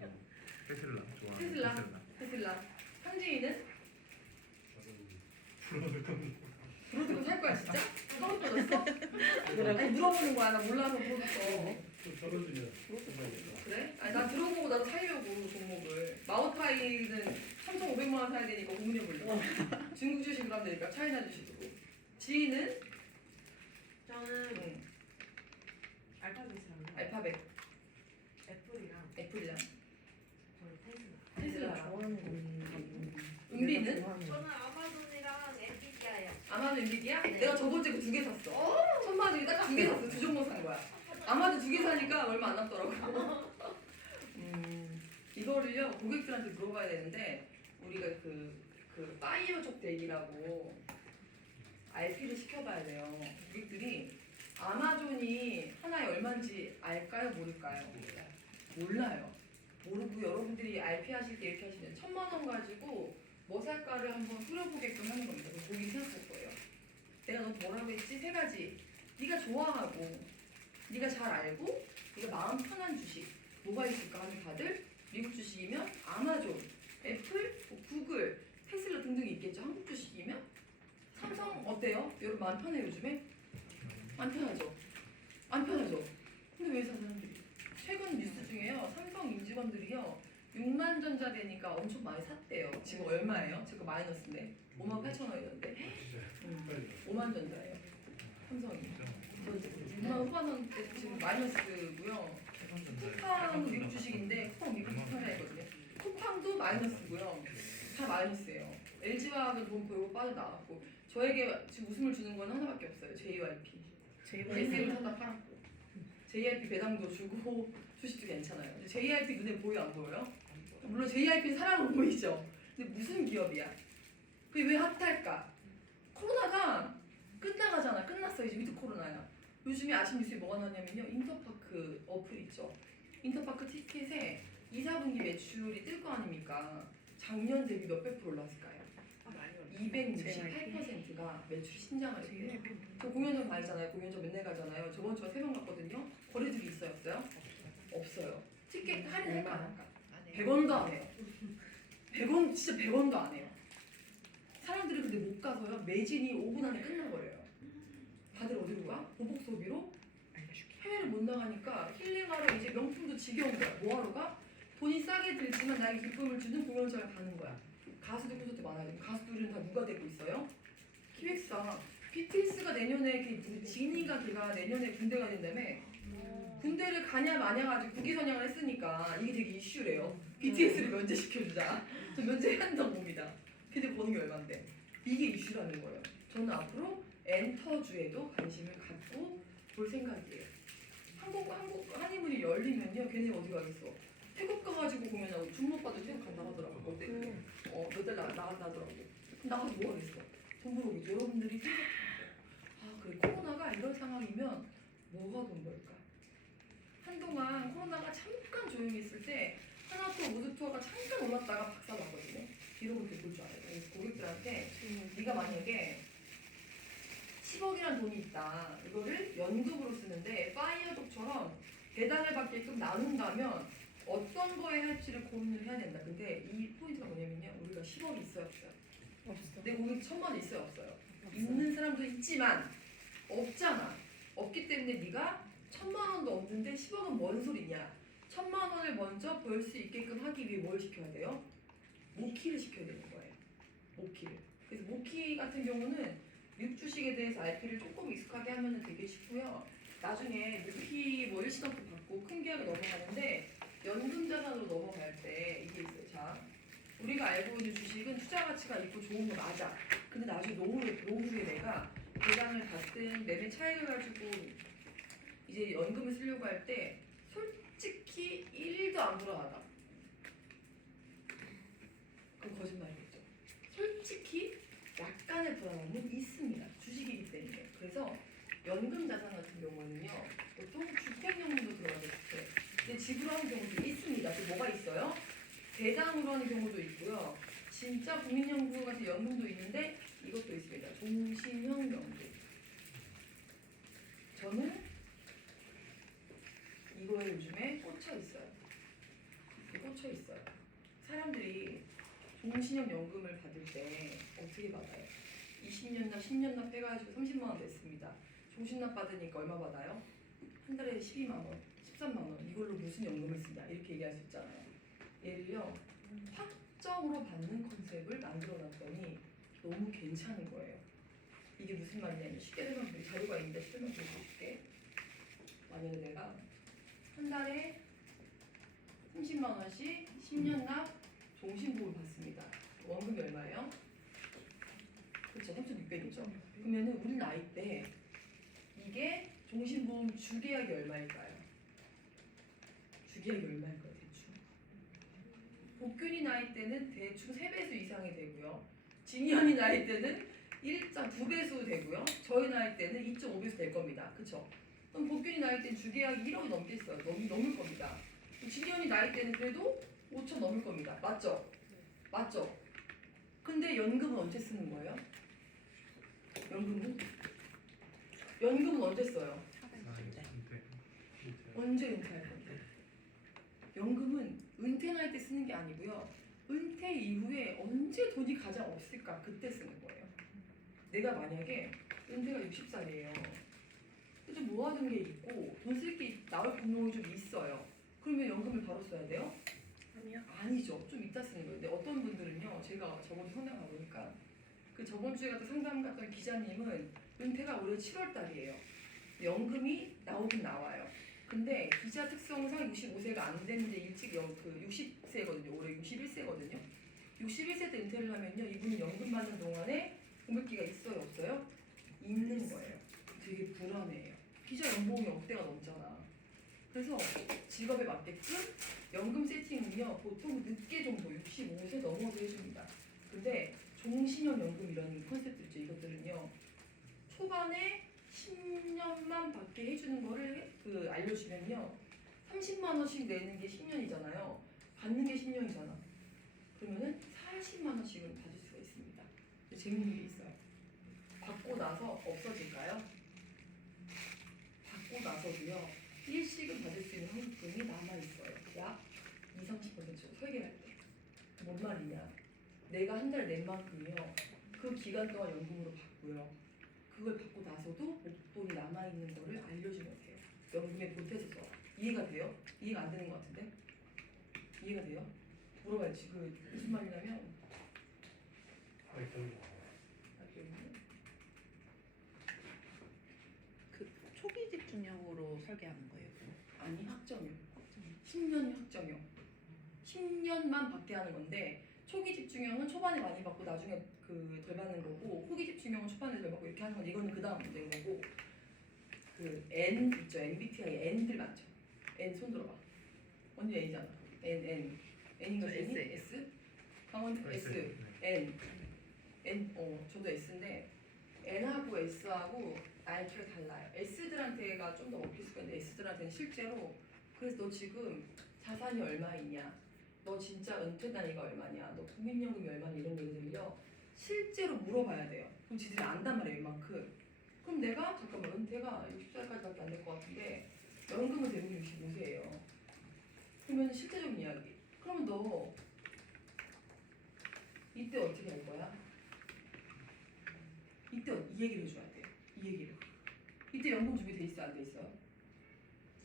테슬라 좋아하는 테슬라. 테슬라 상진이는 저는 불어들 겁니다. 브로드코 살 거야 진짜? 처음 터졌어? 아니 물어보는 거야 나 몰라서 물어봤어 또 떨어지면 불어들까. 그래? 아니 나 들어보고 나도 사려고 종목을 마오타이는 3,500만 원 사야 되니까 고민해보려고 중국 주식으로 하면 되니까 차이나 주식으로 지인은? 저는 알파벳이랑 알파벳 애플이랑 애플이랑 저는 테슬라. 테슬라 좋아하는 거. 은비는? 저는 아마존이랑 엔비디아요. 아마도 엔비디아? 네. 내가 저번주에 그 두 개 샀어 천만 원에 딱 두 개 샀어 두 종목 산 거야 아마도 두 개 사니까 얼마 안 남더라고 이거를요 고객들한테 물어봐야 되는데 우리가 그 파이어족 대기라고 RP를 시켜봐야 돼요 고객들이 아마존이 하나에 얼마인지 알까요 모를까요? 몰라요 모르고 여러분들이 RP 하실 때 이렇게 하시면 1,000만 원 가지고 뭐 살까를 한번 흐려보게끔 하는 겁니다 그럼 고객이 생각할 거예요 내가 너 뭐라고 했지? 세 가지 네가 좋아하고 네가 잘 알고 네가 마음 편한 주식 뭐가 있을까 하면 다들 미국 주식이면 아마존, 애플, 뭐 구글, 테슬라 등등이 있겠죠. 한국 주식이면 삼성 어때요? 여러분 마음 편해요 요즘에? 안 편하죠? 안 편하죠? 근데 왜 사 사람들이? 최근 뉴스 중에요. 삼성 임직원들이요. 6만 전자 되니까 엄청 많이 샀대요. 지금 얼마예요? 제가 마이너스인데 5만 8천 원이던데 진짜 5만 전자예요. 삼성이. 저 6만 5만 원대 지금 마이너스고요. 쿠팡 미국 주식인데 쿠팡 미국 투자이거든요. 쿠팡도 마이너스고요. 다 마이너스예요. LG화학은 돈 벌고 빠져나왔고 저에게 지금 웃음을 주는 건 하나밖에 없어요. JYP. SM을 사다 팔았고 JYP 배당도 주고 주식도 괜찮아요. 근데 JYP 눈에 보여 안 보여요? 물론 JYP는 사람으로 보이죠. 근데 무슨 기업이야? 그게 왜 핫할까? 코로나가 끝나가잖아. 끝났어. 이제 위드 코로나야. 요즘에 아침 뉴스에 뭐가 나냐면요. 인터파크 어플 있죠. 인터파크 티켓에 2, 4분기 매출이 뜰 거 아닙니까? 작년 대비 몇백 프로 올랐을까요? 많이 올랐어요. 268%가 매출이 신장을 했대요. 저 공연장 다니잖아요. 공연장 맨날 가잖아요. 저번 주에 3번 갔거든요. 거래들이 있어요? 없어요? 없어요. 티켓 할인할까 안 할까? 안 해요. 100원도 안 해요. 100원 진짜 100원도 안 해요. 사람들이 근데 못 가서요. 매진이 5분 안에 끝나버려요. 다들 어디로 가? 보복 소비로? 해외를 못 나가니까 힐링하러 이제 명품도 지겨운 거야. 뭐하러 가? 돈이 싸게 들지만 나에게 기쁨을 주는 공연장을 가는 거야. 가수들 콘서트 많아요. 가수들은 다 누가 되고 있어요? 기획사. BTS가 내년에 지니가 걔가 내년에 군대 가는 다음에 군대를 가냐 마냐 가지고 국기 선양을 했으니까 이게 되게 이슈래요. BTS를 면제시켜주자. 저 면제해야 한다고 봅니다. 근데 버는 게 얼만데? 이게 이슈라는 거예요. 저는 앞으로 엔터주에도 관심을 갖고 볼 생각이에요. 한국 한인문이 열리면요, 걔네 어디 가겠어? 태국 가가지고 공연하고 중국과도 태국 간다고 하더라고. 어때? 몇 달 나간다 하더라고. 나가서 뭐 하겠어? 돈 벌어오겠죠. 여러분들이 생각해요. 아 그래 코로나가 이런 상황이면 뭐가 돈 벌까? 한동안 코로나가 잠깐 조용히 있을 때 하나투어 우드투어가 잠깐 올랐다가 박살났거든요. 이런 것도 볼 줄 알아요. 그래서 고객들한테 네가 만약에 10억이란 돈이 있다. 이거를 연금으로 쓰는데 파이어족처럼 배당을 받게끔 나눈다면 어떤 거에 할지를 고민을 해야 된다. 근데 이 포인트가 뭐냐면요. 우리가 10억이 있어요 없어요? 없어. 내 고객 1,000만 원 있어요 없어요? 있는 사람도 있지만 없잖아. 없기 때문에 네가 1,000만 원도 없는데 10억은 뭔 소리냐. 1,000만 원을 먼저 벌 수 있게끔 하기 위해 뭘 시켜야 돼요? 모키를 시켜야 되는 거예요. 모키를. 그래서 모키 같은 경우는 미국 주식에 대해서 RP를 조금 익숙하게 하면 되게 쉽고요. 나중에 모키 뭐 일시덤프 받고 큰 계약을 넘어가는데 연금 자산으로 넘어갈 때 이게 있어요. 자, 우리가 알고 있는 주식은 투자 가치가 있고 좋은 거 맞아. 근데 나중에 노후에 내가 배당을 받든 매매 차익을 가지고 이제 연금을 쓰려고 할 때 솔직히 1도 안 불안하다. 그럼 거짓말이겠죠. 솔직히 약간의 불안함은 있습니다. 주식이기 때문에. 그래서 연금 자산 같은 경우는요, 보통 주택연금도 들어가죠. 주택. 근데 집으로 하는 경우도 있습니다. 또 뭐가 있어요? 배당으로 하는 경우도 있고요. 진짜 국민연금 같은 연금도 있는데 이것도 있습니다. 종신형 연금. 저는 이거에 요즘에 꽂혀 있어요. 꽂혀 있어요. 사람들이 종신형 연금을 받을 때 어떻게 받아요? 20년 납, 10년 납 해가지고 30만 원 냈습니다. 종신납 받으니까 얼마 받아요? 한 달에 12만 원, 13만 원. 이걸로 무슨 연금을 쓰냐 이렇게 얘기할 수 있잖아요. 얘를요 확정으로 받는 컨셉을 만들어놨더니 너무 괜찮은 거예요. 이게 무슨 말이냐면 쉽게 설명드릴게요. 자료가 있는데 설명드릴게. 만약에 내가 한 달에 30만 원씩 10년 납 종신보험 받습니다. 원금이 얼마예요? 그렇죠. 3,600이죠. 그러면은 우리 나이 때 이게 종신보험 주계약이 얼마일까요? 주계약이 얼마일까요? 대충. 복균이 나이 때는 대충 3배수 이상이 되고요. 진년이 나이 때는 1.9배수 되고요. 저희 나이 때는 2.5배수 될 겁니다. 그렇죠? 그럼 복균이 나이 때는 주계약이 1억이 넘겠어요. 넘을 겁니다. 진년이 나이 때는 그래도 5천 넘을 겁니다. 맞죠? 맞죠? 근데 연금은 언제 쓰는 거예요? 연금은 언제 써요? 언제 은퇴할 건데? 연금은 은퇴 나이 때 쓰는 게 아니고요. 은퇴 이후에 언제 돈이 가장 없을까? 그때 쓰는 거예요. 내가 만약에 은퇴가 60살이에요. 좀 모아둔 게 있고 돈 쓸 게 나올 공룡이 좀 있어요. 그러면 연금을 바로 써야 돼요? 아니요. 아니죠. 좀 이따 쓰는 거예요. 근데 어떤 분들은요. 제가 저번 상담 가보니까 그 저번 주에 갔던 상담 갔던 기자님은 은퇴가 올해 7월 달이에요. 연금이 나오긴 나와요. 근데 기자 특성상 65세가 안 됐는데 일찍 60세거든요. 올해 61세거든요. 61세 때 은퇴를 하면요. 이분은 연금 받는 동안에 공백기가 있어요? 없어요? 있는 거예요. 되게 불안해요. 기자 연봉이 억대가 넘잖아. 그래서 직업에 맞게끔 연금 세팅은요. 보통 늦게 정도 65세 넘어서 해줍니다. 근데 종신형 연금 이런 컨셉들 있죠. 이것들은요. 초반에 10년만 받게 해주는 거를 알려주면요. 30만 원씩 내는 게 10년이잖아요. 받는 게 10년이잖아. 그러면은 40만 원씩은 받을 수가 있습니다. 근데 재밌는 게 있어요. 받고 나서 없어질까요? 받고 나서도요. 일시금 받을 수 있는 환급금이 남아있어요. 약 20-30% 설계할 때. 뭔 말이냐. 내가 한 달 낸 만큼이요. 그 기간 동안 연금으로 받고요. 그걸 받고 나서도 목돈이 남아있는 거를 알려주면 돼요. 연금에 보태서 써. 이해가 돼요? 이해가 안 되는 것 같은데? 이해가 돼요? 물어봐야지. 무슨 말이냐면 그 초기 집중형으로 설계하는 거예요. 아니 확정형. 10년이 확정형. 10년만 받게 하는 건데 초기 집중형은 초반에 많이 받고 나중에 덜 받는 거고 후기 집중형은 초반에 덜 받고 이렇게 하는 건데 이거는 그 다음 문제인 거고 N 있죠. MBTI N들 많죠. N 손 들어봐. 언니 N이잖아. N인가 저 N이? S. S? 강원 S. N. 저도 S인데 N하고 S하고 IQ가 달라요. S들한테가 좀 더 먹힐 수가 있는데 S들한테는 실제로 그래서 너 지금 자산이 얼마 있냐? 너 진짜 은퇴 나이가 얼마냐? 너 국민연금이 얼마냐? 이런 얘기들을요. 실제로 물어봐야 돼요. 그럼 지들이 안단 말이에요. 이만큼. 그럼 내가 잠깐만 은퇴가 60살까지밖에 안 될 것 같은데 연금은 대부분 65세예요. 그러면 실제적인 이야기. 그러면 너 이때 어떻게 할 거야? 이때 이 얘기를 해줘야 돼. 이 얘기를. 이때 연금 준비 돼 있어? 안 돼 있어요?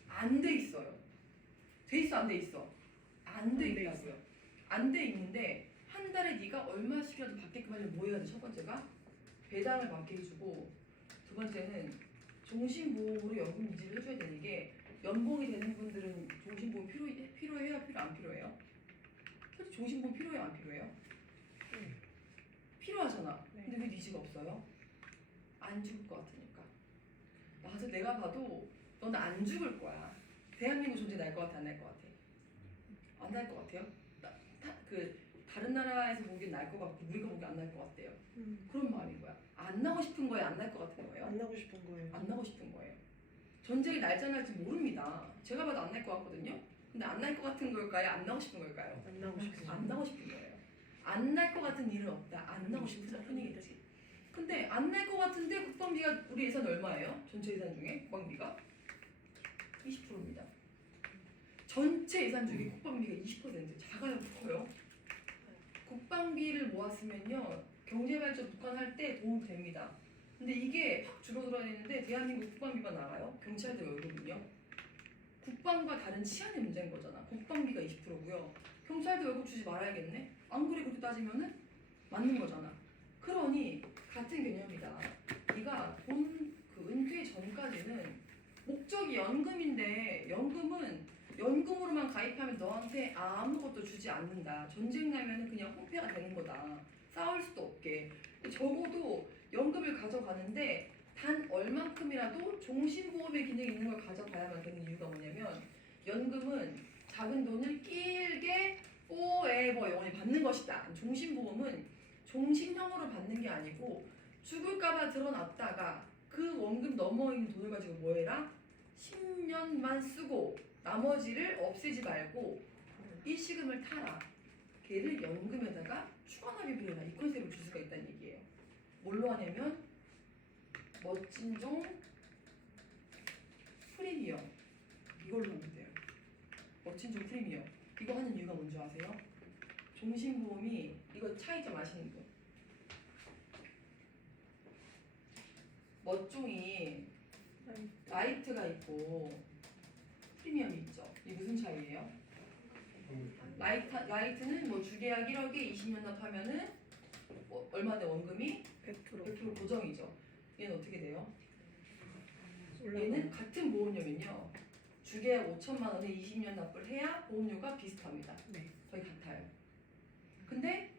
안 돼 있어요. 돼 있어? 안 돼 있어? 안 돼 있다고요. 안 돼 있는데 한 달에 네가 얼마씩이라도 받게끔 하려면 뭐 해야 돼? 첫 번째가 배당을 받게 해주고 두 번째는 종신보험으로 연금 유지를 해줘야 되는 게 연봉이 되는 분들은 종신보험 필요해요? 안 필요해요? 솔직히 종신보험 필요해요? 안 필요해요? 필요하잖아. 근데 왜 네 집 없어요? 안 안 죽을 것 같으니까. 나도 내가 봐도 넌 안 죽을 거야. 대한민국 존재 날 것 같아, 안 날 것 같아? 안 날 것 같아요? 다른 나라에서 보기엔 날 것 같고 우리가 보기엔 안 날 것 같대요. 그런 마음인 거야. 안 나고 싶은 거예요, 안 날 것 같은 거예요? 안 나고 싶은 거예요. 안 나고 싶은 거예요. 전쟁이 날짜 날지 모릅니다. 제가 봐도 안 날 것 같거든요. 근데 안 날 것 같은 걸까요? 안 나고 싶은 걸까요? 안 나고 싶은 안 나고 싶은 거예요. 안 날 것 같은 일은 없다. 안 나고 싶은 뿐이겠지. 근데 안 날 것 같은데 국방비가 우리 예산 얼마예요? 전체 예산 중에 국방비가 20%입니다. 전체 예산 중에 국방비가 20% 작아요, 커요? 국방비를 모았으면요 경제발전 북한할 때 도움 됩니다. 근데 이게 확 줄어들어야 되는데 대한민국 국방비가 나가요. 경찰들 월급은요. 국방과 다른 치안의 문제인 거잖아. 국방비가 20%고요. 경찰도 월급 주지 말아야겠네. 안 그래 그렇게 따지면은 맞는 거잖아. 그러니 같은 개념이다. 네가 돈 은퇴 전까지는 목적이 연금인데 연금으로만 가입하면 너한테 아무것도 주지 않는다. 전쟁 나면은 그냥 홍폐가 되는 거다. 싸울 수도 없게. 적어도 연금을 가져가는데 단 얼만큼이라도 종신보험의 기능이 있는 걸 가져가야만 되는 이유가 뭐냐면 연금은 작은 돈을 길게 forever 영원히 받는 것이다. 종신보험은 종신형으로 받는 게 아니고 죽을까봐 들어놨다가 그 원금 넘어 있는 돈을 가지고 뭐 해라? 10년만 쓰고 나머지를 없애지 말고 일시금을 타라. 걔를 연금에다가 추가납입을 해라. 이 컨셉을 줄 수가 있다는 얘기예요. 뭘로 하냐면 멋진 종 프리미엄 이걸로 하면 돼요. 멋진 종 프리미엄 이거 하는 이유가 뭔지 아세요? 종신보험이 이거 차이점 아시는 분? 멋종이 라이트가 있고 프리미엄이 있죠. 이게 무슨 차이예요? 라이트는 뭐 주계약 1억에 20년 납하면은 뭐 얼마나 원금이 100% 고정이죠. 얘는 어떻게 돼요? 얘는 같은 보험료면요. 주계약 5천만 원에 20년 납부를 해야 보험료가 비슷합니다. 네. 거의 같아요. 근데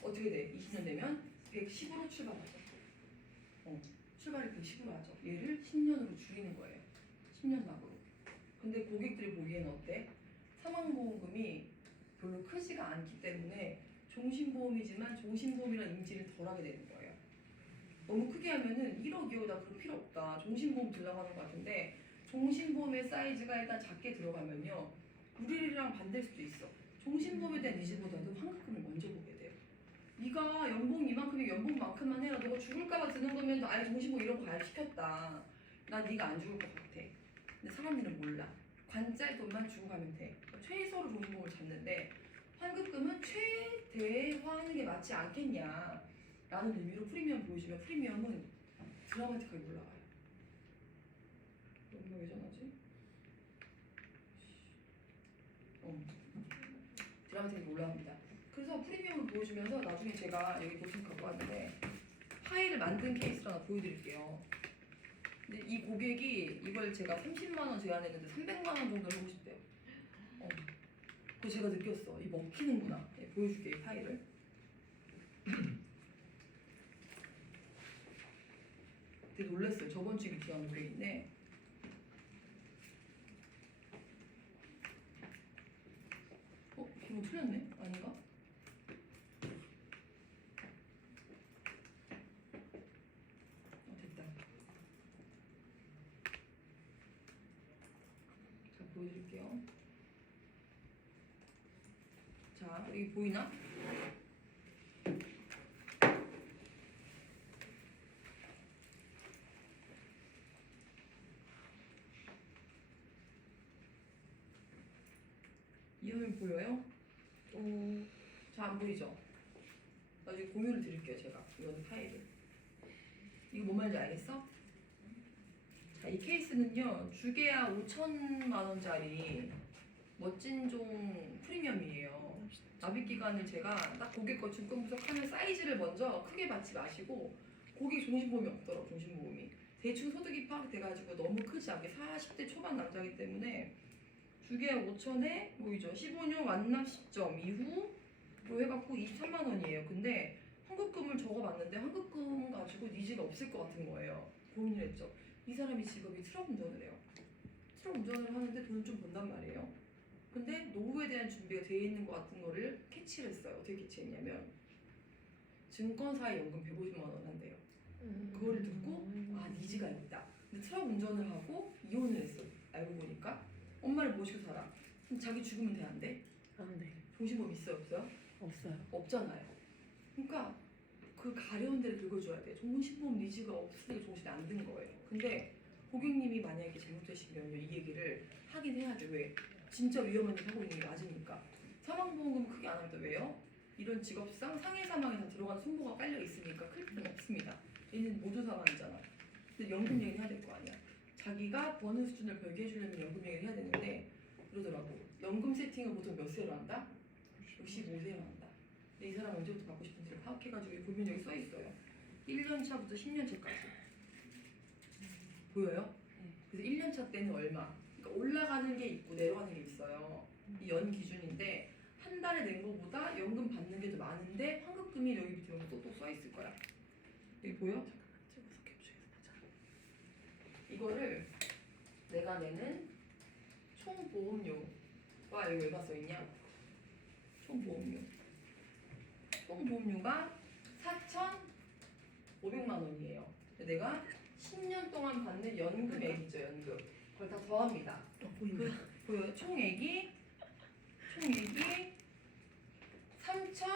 어떻게 돼? 20년 되면 110으로 출발하죠. 출발을 110으로 하죠. 얘를 10년으로 줄이는 거예요. 10년 납으로. 근데 고객들이 보기에는 어때? 사망보험금이 별로 크지가 않기 때문에 종신보험이지만 종신보험이라는 인지를 덜하게 되는 거예요. 너무 크게 하면은 1억, 2억 나 그럴 필요 없다. 종신보험 들라고 하는 것 같은데 종신보험의 사이즈가 일단 작게 들어가면요. 우리랑 반대일 수도 있어. 종신보험에 대한 니즈보다도 환급금을 먼저 보게 돼요. 네가 연봉 이만큼이 연봉만큼만 해라. 너가 죽을까봐 드는 거면 아예 종신보험 이런 거 가입시켰다. 난 네가 안 죽을 것 같아. 근데 사람들은 몰라. 관짜리 돈만 주고 가면 돼. 최소로 종신보험을 잡는데 환급금은 최대화하는 게 맞지 않겠냐 라는 의미로 프리미엄 보여주면 프리미엄은 드라마틱하게 올라가요. 엄마 왜 전화지? 드라마틱하게 올라갑니다. 그래서 프리미엄을 보여주면서 나중에 제가 여기 보시면 갖고 왔는데 파일을 만든 케이스를 하나 보여드릴게요. 근데 이 고객이 이걸 제가 30만 원 제안했는데 300만 원 정도를 하고 싶대요. 그거 제가 느꼈어. 이 먹히는구나. 보여줄게 이 파일을. 되게 놀랐어요. 저번 주에 미팅한 고객인데 기분 틀렸네? 아닌가? 됐다. 자, 보여드릴게요. 자, 여기 보이나? 이 화면 보여요? 잘 안 보이죠? 나중에 공유를 드릴게요, 제가. 이거는 파일을. 이거 뭔 말인지 알겠어? 자, 이 케이스는요, 주계약 5천만 원짜리 멋진 종 프리미엄이에요. 납입 기간을 제가 딱 고객 거 증권 분석하면 사이즈를 먼저 크게 받지 마시고 고객 종신보험이 없더라고, 종신보험이. 대충 소득이 파악돼가지고 너무 크지 않게 40대 초반 남자이기 때문에 주계약 5천에 보이죠? 15년 완납 시점 이후로 해갖고 23만 원이에요. 근데 환급금을 적어봤는데 환급금 가지고 니즈가 없을 것 같은 거예요. 고민을 했죠. 이 사람이 직업이 트럭 운전을 해요. 트럭 운전을 하는데 돈을 좀 번단 말이에요. 근데 노후에 대한 준비가 되어 있는 것 같은 거를 캐치를 했어요. 어떻게 캐치했냐면 증권사에 연금 150만 원 한대요. 그거를 듣고 아 니즈가 있다. 근데 트럭 운전을 하고 이혼을 했어. 알고 보니까 엄마를 모시고 살아. 그럼 자기 죽으면 돼 안 돼? 안 돼. 종신보험 있어요 없어요? 없어요. 없잖아요. 그러니까 그 가려운 데를 긁어줘야 돼. 종신보험 니즈가 없으니까 종신이 안 든 거예요. 근데 고객님이 만약에 잘못되시면요 이 얘기를 하긴 해야 돼. 왜? 진짜 위험한 일 하고 있는 게 맞으니까. 사망보험금 크게 안 합니다. 왜요? 이런 직업상 상해 사망에서 들어간 손보가 깔려 있으니까 클 필요는 없습니다. 얘는 모두 사망이잖아. 근데 연금 얘기는 해야 될 거 아니야. 자기가 버는 수준을 벌게 해주려면 연금 얘기를 해야 되는데 그러더라고. 연금 세팅을 보통 몇 세로 한다? 65세로 한다. 근데 이 사람 언제부터 받고 싶은지를 파악해가지고 보면 여기 써 있어요. 1년 차부터 10년 차까지. 보여요? 그래서 1년 차 때는 얼마? 그러니까 올라가는 게 있고 내려가는 게 있어요. 이 연 기준인데 한 달에 낸 거보다 연금 받는 게 더 많은데 환급금이 여기 밑에 보면 또 써 있을 거야. 여기 보여? 찍어서 캡처해서 보자. 이거를 내가 내는 총 보험료가 여기 얼마 써 있냐? 총 보험료. 총 보험료가 4,500만 원이에요. 근데 내가 10년 동안 받는 연금액이죠, 연금. 그걸 다 더합니다. 보인다. 보여요? 총액이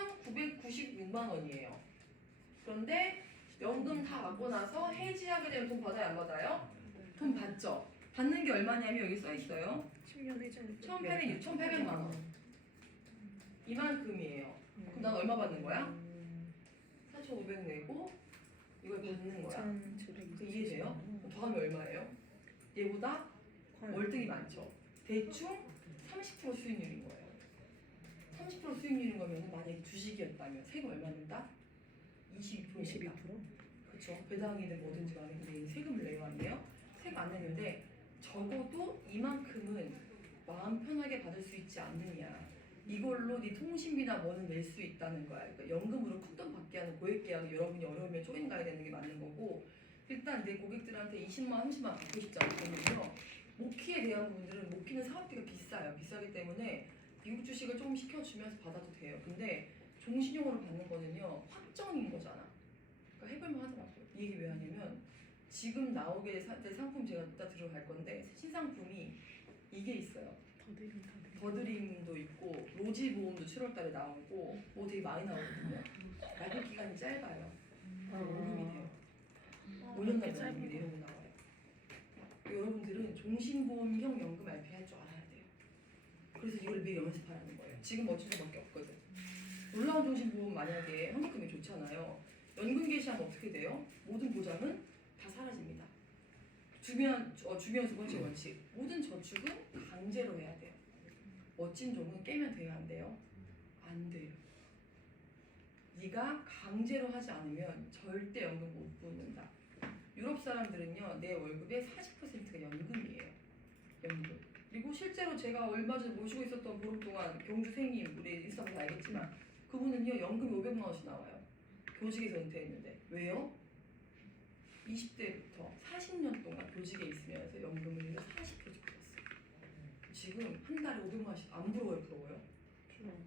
3,996만 원이에요. 그런데 연금 다 받고 나서 해지하게 되면 돈 받아요, 안 받아요? 돈 받죠. 받는 게 얼마냐면 여기 써 있어요. 10년 회전. 1,800만 원. 이만큼이에요. 그럼 난 얼마 받는 거야? 4,500 내고 이걸 받는 거야. 2,700. 그 이해돼요? 더하면 얼마예요? 얘보다 월등히 많죠. 대충 30% 수익률인 거예요. 30% 수익률인 거면 만약에 주식이었다면 세금 얼마 낸다? 22%입니다. 22%? 그렇죠. 배당이든 뭐든지 간에 근데 세금을 내요 안 내요? 세금 안 내는데 적어도 이만큼은 마음 편하게 받을 수 있지 않느냐. 이걸로 네 통신비나 뭐는 낼 수 있다는 거야. 그러니까 연금으로 큰 돈 받게 하는 고액 계약을 여러분이 어려우면 조인 가야 되는 게 맞는 거고 일단 내 고객들한테 20만 원, 30만 원 받고 싶지 않거든요. 모키에 대한 부분들은 모키는 사업비가 비싸요. 비싸기 때문에 미국 주식을 조금 시켜주면서 받아도 돼요. 근데 종신용으로 받는 거는요 확정인 거잖아. 그러니까 해볼만 하더라고요. 이 얘기 왜 하냐면 지금 나오게 될 상품 제가 이따 들어갈 건데 신상품이 이게 있어요. 더드림도 있고 로지 보험도 7월달에 나오고 뭐 되게 많이 나오거든요. 발급 기간이 짧아요. 연금이 돼요. 5년간 연금이 내려고 나와요. 여러분들은 종신보험형 연금 RP 할 줄 알아야 돼요. 그래서 이걸 매일 연습하라는 거예요. 지금 어쩔 수밖에 없거든. 놀라운 종신보험 만약에 환급금이 좋잖아요. 연금 개시하면 어떻게 돼요? 모든 보장은 다 사라집니다. 주변 두 번째 원칙. 모든 저축은 강제로 해야 돼요. 멋진 종은 깨면 돼요, 안 돼요? 안 돼요. 네가 강제로 하지 않으면 절대 연금 못 받는다. 유럽 사람들은요, 내 월급의 40%가 연금이에요. 연금. 그리고 실제로 제가 얼마 전에 모시고 있었던 보름 동안 경주생님, 우리 인스타에서 알겠지만 그분은요, 연금이 500만 원씩 나와요. 교직에서 은퇴했는데. 왜요? 20대부터 40년 동안 교직에 있으면서 연금을 40% 받았어요. 지금 한 달에 500만 원씩 안 부러워요, 부러워요?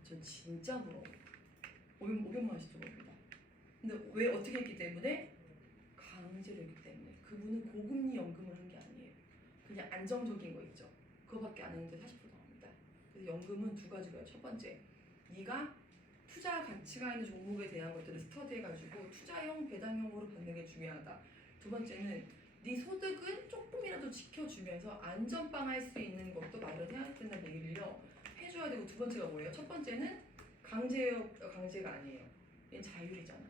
전 진짜 부러워요. 500만 원씩 들어옵니다. 근데 왜 어떻게 했기 때문에? 강제로 했기 때문에. 그분은 고금리 연금을 한 게 아니에요. 그냥 안정적인 거 있죠. 그거밖에 안 했는데 40% 나옵니다. 그래서 연금은 두 가지로요. 첫 번째, 네가 투자 가치가 있는 종목에 대한 것들을 스터디해가지고 투자형, 배당형으로 받는 게 중요하다. 두 번째는 네 소득은 조금이라도 지켜주면서 안전빵할 수 있는 것도 마련해야 된다는 얘기를요 해줘야 되고 두 번째가 뭐예요? 첫 번째는 강제가 아니에요. 얘는 자율이잖아요.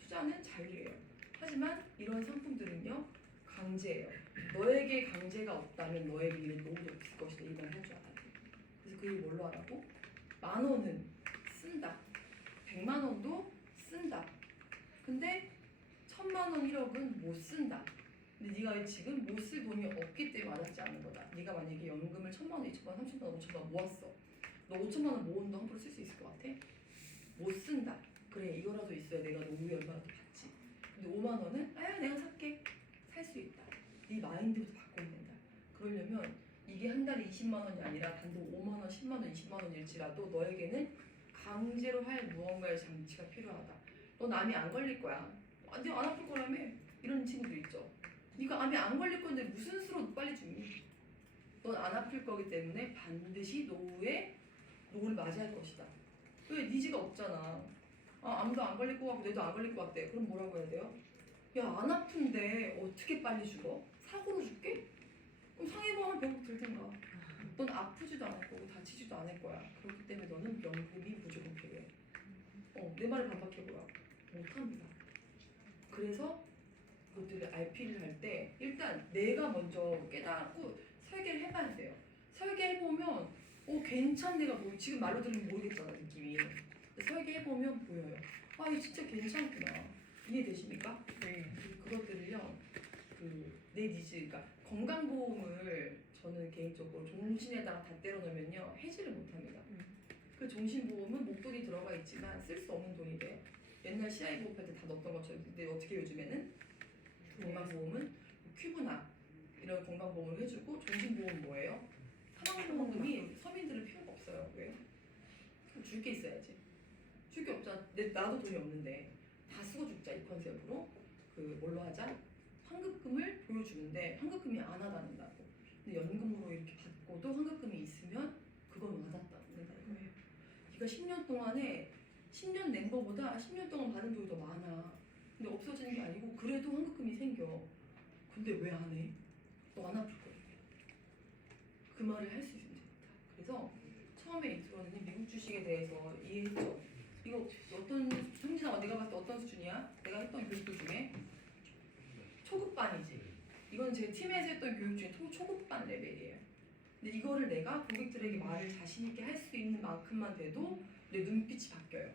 투자는 자율이에요. 하지만 이런 상품들은요 강제예요. 너에게 강제가 없다면 너에게 일은 너무 없을 것이다. 이 말을 해줘야 돼요. 그래서 그 일 뭘로 하라고? 10,000원은 쓴다. 100만 원도 쓴다. 근데 1,000만 원, 1억은 못 쓴다. 근데 네가 지금 못 쓸 돈이 없기 때문에 와닿지 않는 거다. 네가 만약에 연금을 1,000만 원, 2,000만 원, 3,000만 원, 5,000만 원 모았어. 너 5,000만 원 모은 너 함부로 쓸 수 있을 것 같아? 못 쓴다. 그래 이거라도 있어야 내가 노후 연말도 받지. 근데 5만 원은 아야 내가 살게. 살 수 있다. 네 마인드부터 바꾸면 된다. 그러려면 이게 한 달에 20만 원이 아니라 단돈 5만 원, 10만 원, 20만 원일지라도 너에게는 강제로 할 무언가의 장치가 필요하다. 너 암이 안 걸릴 거야. 네안 아플 거라며. 이런 친구들 있죠. 네가 암이 안 걸릴 건데 무슨 수로 빨리 죽니? 넌 안 아플 거기 때문에 반드시 노후를 맞이할 것이다. 왜 니즈가 없잖아. 아무도 안 걸릴 것 같고 내도 안 걸릴 것 같대. 그럼 뭐라고 해야 돼요? 야 안 아픈데 어떻게 빨리 죽어? 사고로 죽게? 그럼 상해보험 100억 들든가. 넌 아프지도 않을 거고 다치지도 않을 거야. 그렇기 때문에 너는 연금이 무조건 필요해. 내 말을 반박해보라. 못합니다. 그래서 그것들을 RP를 할 때 일단 내가 먼저 깨닫고 설계를 해봐야 돼요. 설계해보면 괜찮 내가 뭐 지금 말로 들으면 모르겠잖아 느낌이. 설계해보면 보여요. 이거 진짜 괜찮구나. 이해되십니까? 네. 그것들을요. 내 니즈, 그러니까 건강보험을 저는 개인적으로 종신에다가 다 때려넣으면요 해지를 못합니다. 그 종신보험은 목돈이 들어가 있지만 쓸 수 없는 돈이 돼요. 옛날 CI 보험할 때 다 넣었던 것처럼. 근데 어떻게 요즘에는 건강보험은 큐브나 이런 건강보험을 해주고 종신보험 뭐예요? 사망보험금이 서민들은 필요가 없어요. 왜? 줄 게 있어야지. 줄 게 없잖아. 나도 돈이 없는데 다 쓰고 죽자 이 컨셉으로 뭘로 하자? 환급금을 보여주는데 환급금이 안 와닿는다고. 근데 연금으로 이렇게 받고도 환급금이 있으면 그건 와닿는다는 거예요. 네가 10년 동안에 10년 낸 거보다 10년 동안 받은 돈이 더 많아. 근데 없어지는 게 아니고 그래도 환급금이 생겨. 근데 왜 안 해? 너 안 아플 거야. 그 말을 할 수 있으면 좋다. 그래서 처음에 인트로는 미국 주식에 대해서 이해했죠. 이거 어떤 형진아 내가 봤을 때 어떤 수준이야? 내가 했던 교육들 중에 초급반이지. 이건 제 팀에서 했던 교육 중에 초급반 레벨이에요. 근데 이거를 내가 고객들에게 말을 자신 있게 할 수 있는 만큼만 돼도 내 눈빛이 바뀌어요.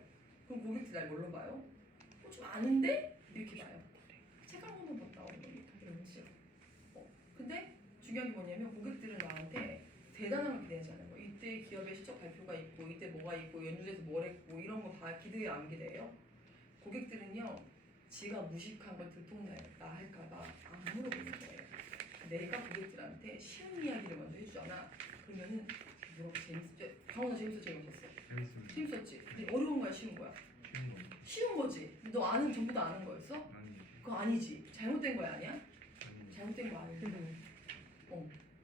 그럼 고객들 날 뭘로 봐요? 좀 아는데? 이렇게 봐요. 책 한 권만 봤다 오는 겁니다. 이런 식으로. 근데 중요한 게 뭐냐면 고객들은 나한테 대단한 걸 기대하잖아요. 이때 기업의 실적 발표가 있고 이때 뭐가 있고 연준에서 뭘 했고 이런 거 다 기대해요 안 기대해요? 고객들은요 지가 무식한 걸 들통나 할까봐 안 물어보는 거예요. 내가 고객들한테 쉬운 이야기를 먼저 해주잖아. 그러면은 뭐라고 재밌었죠? 강원아 재밌었어? 재밌습니다. 재밌었지? 근데 어려운 거야 쉬운 거야? 쉬운 거지? 너 아는 전부 다 아는 거였어? 아니 그거 아니지. 잘못된 거야 아니야? 아니 잘못된 거 아닙니다.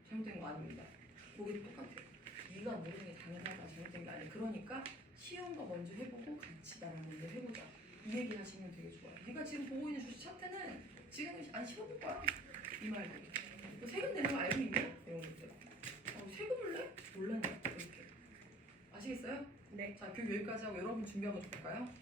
잘못된 거 아닙니다. 고객도 똑같아요. 네가 모르는 게 당연하다. 잘못된 게 아니야. 그러니까 쉬운 거 먼저 해보고 같이 나랑 먼저 해보자. 이 얘기 하시면 되게 좋아요. 네가 지금 보고 있는 주식 차트는 지금 안 쉬워볼 거야. 이 말도. 너 세금 내는 거 알고 있냐? 이런 것들. 세금을 내? 몰랐냐? 이렇게. 아시겠어요? 네. 자, 교육 여기까지 하고 여러분 준비한 거 볼까요?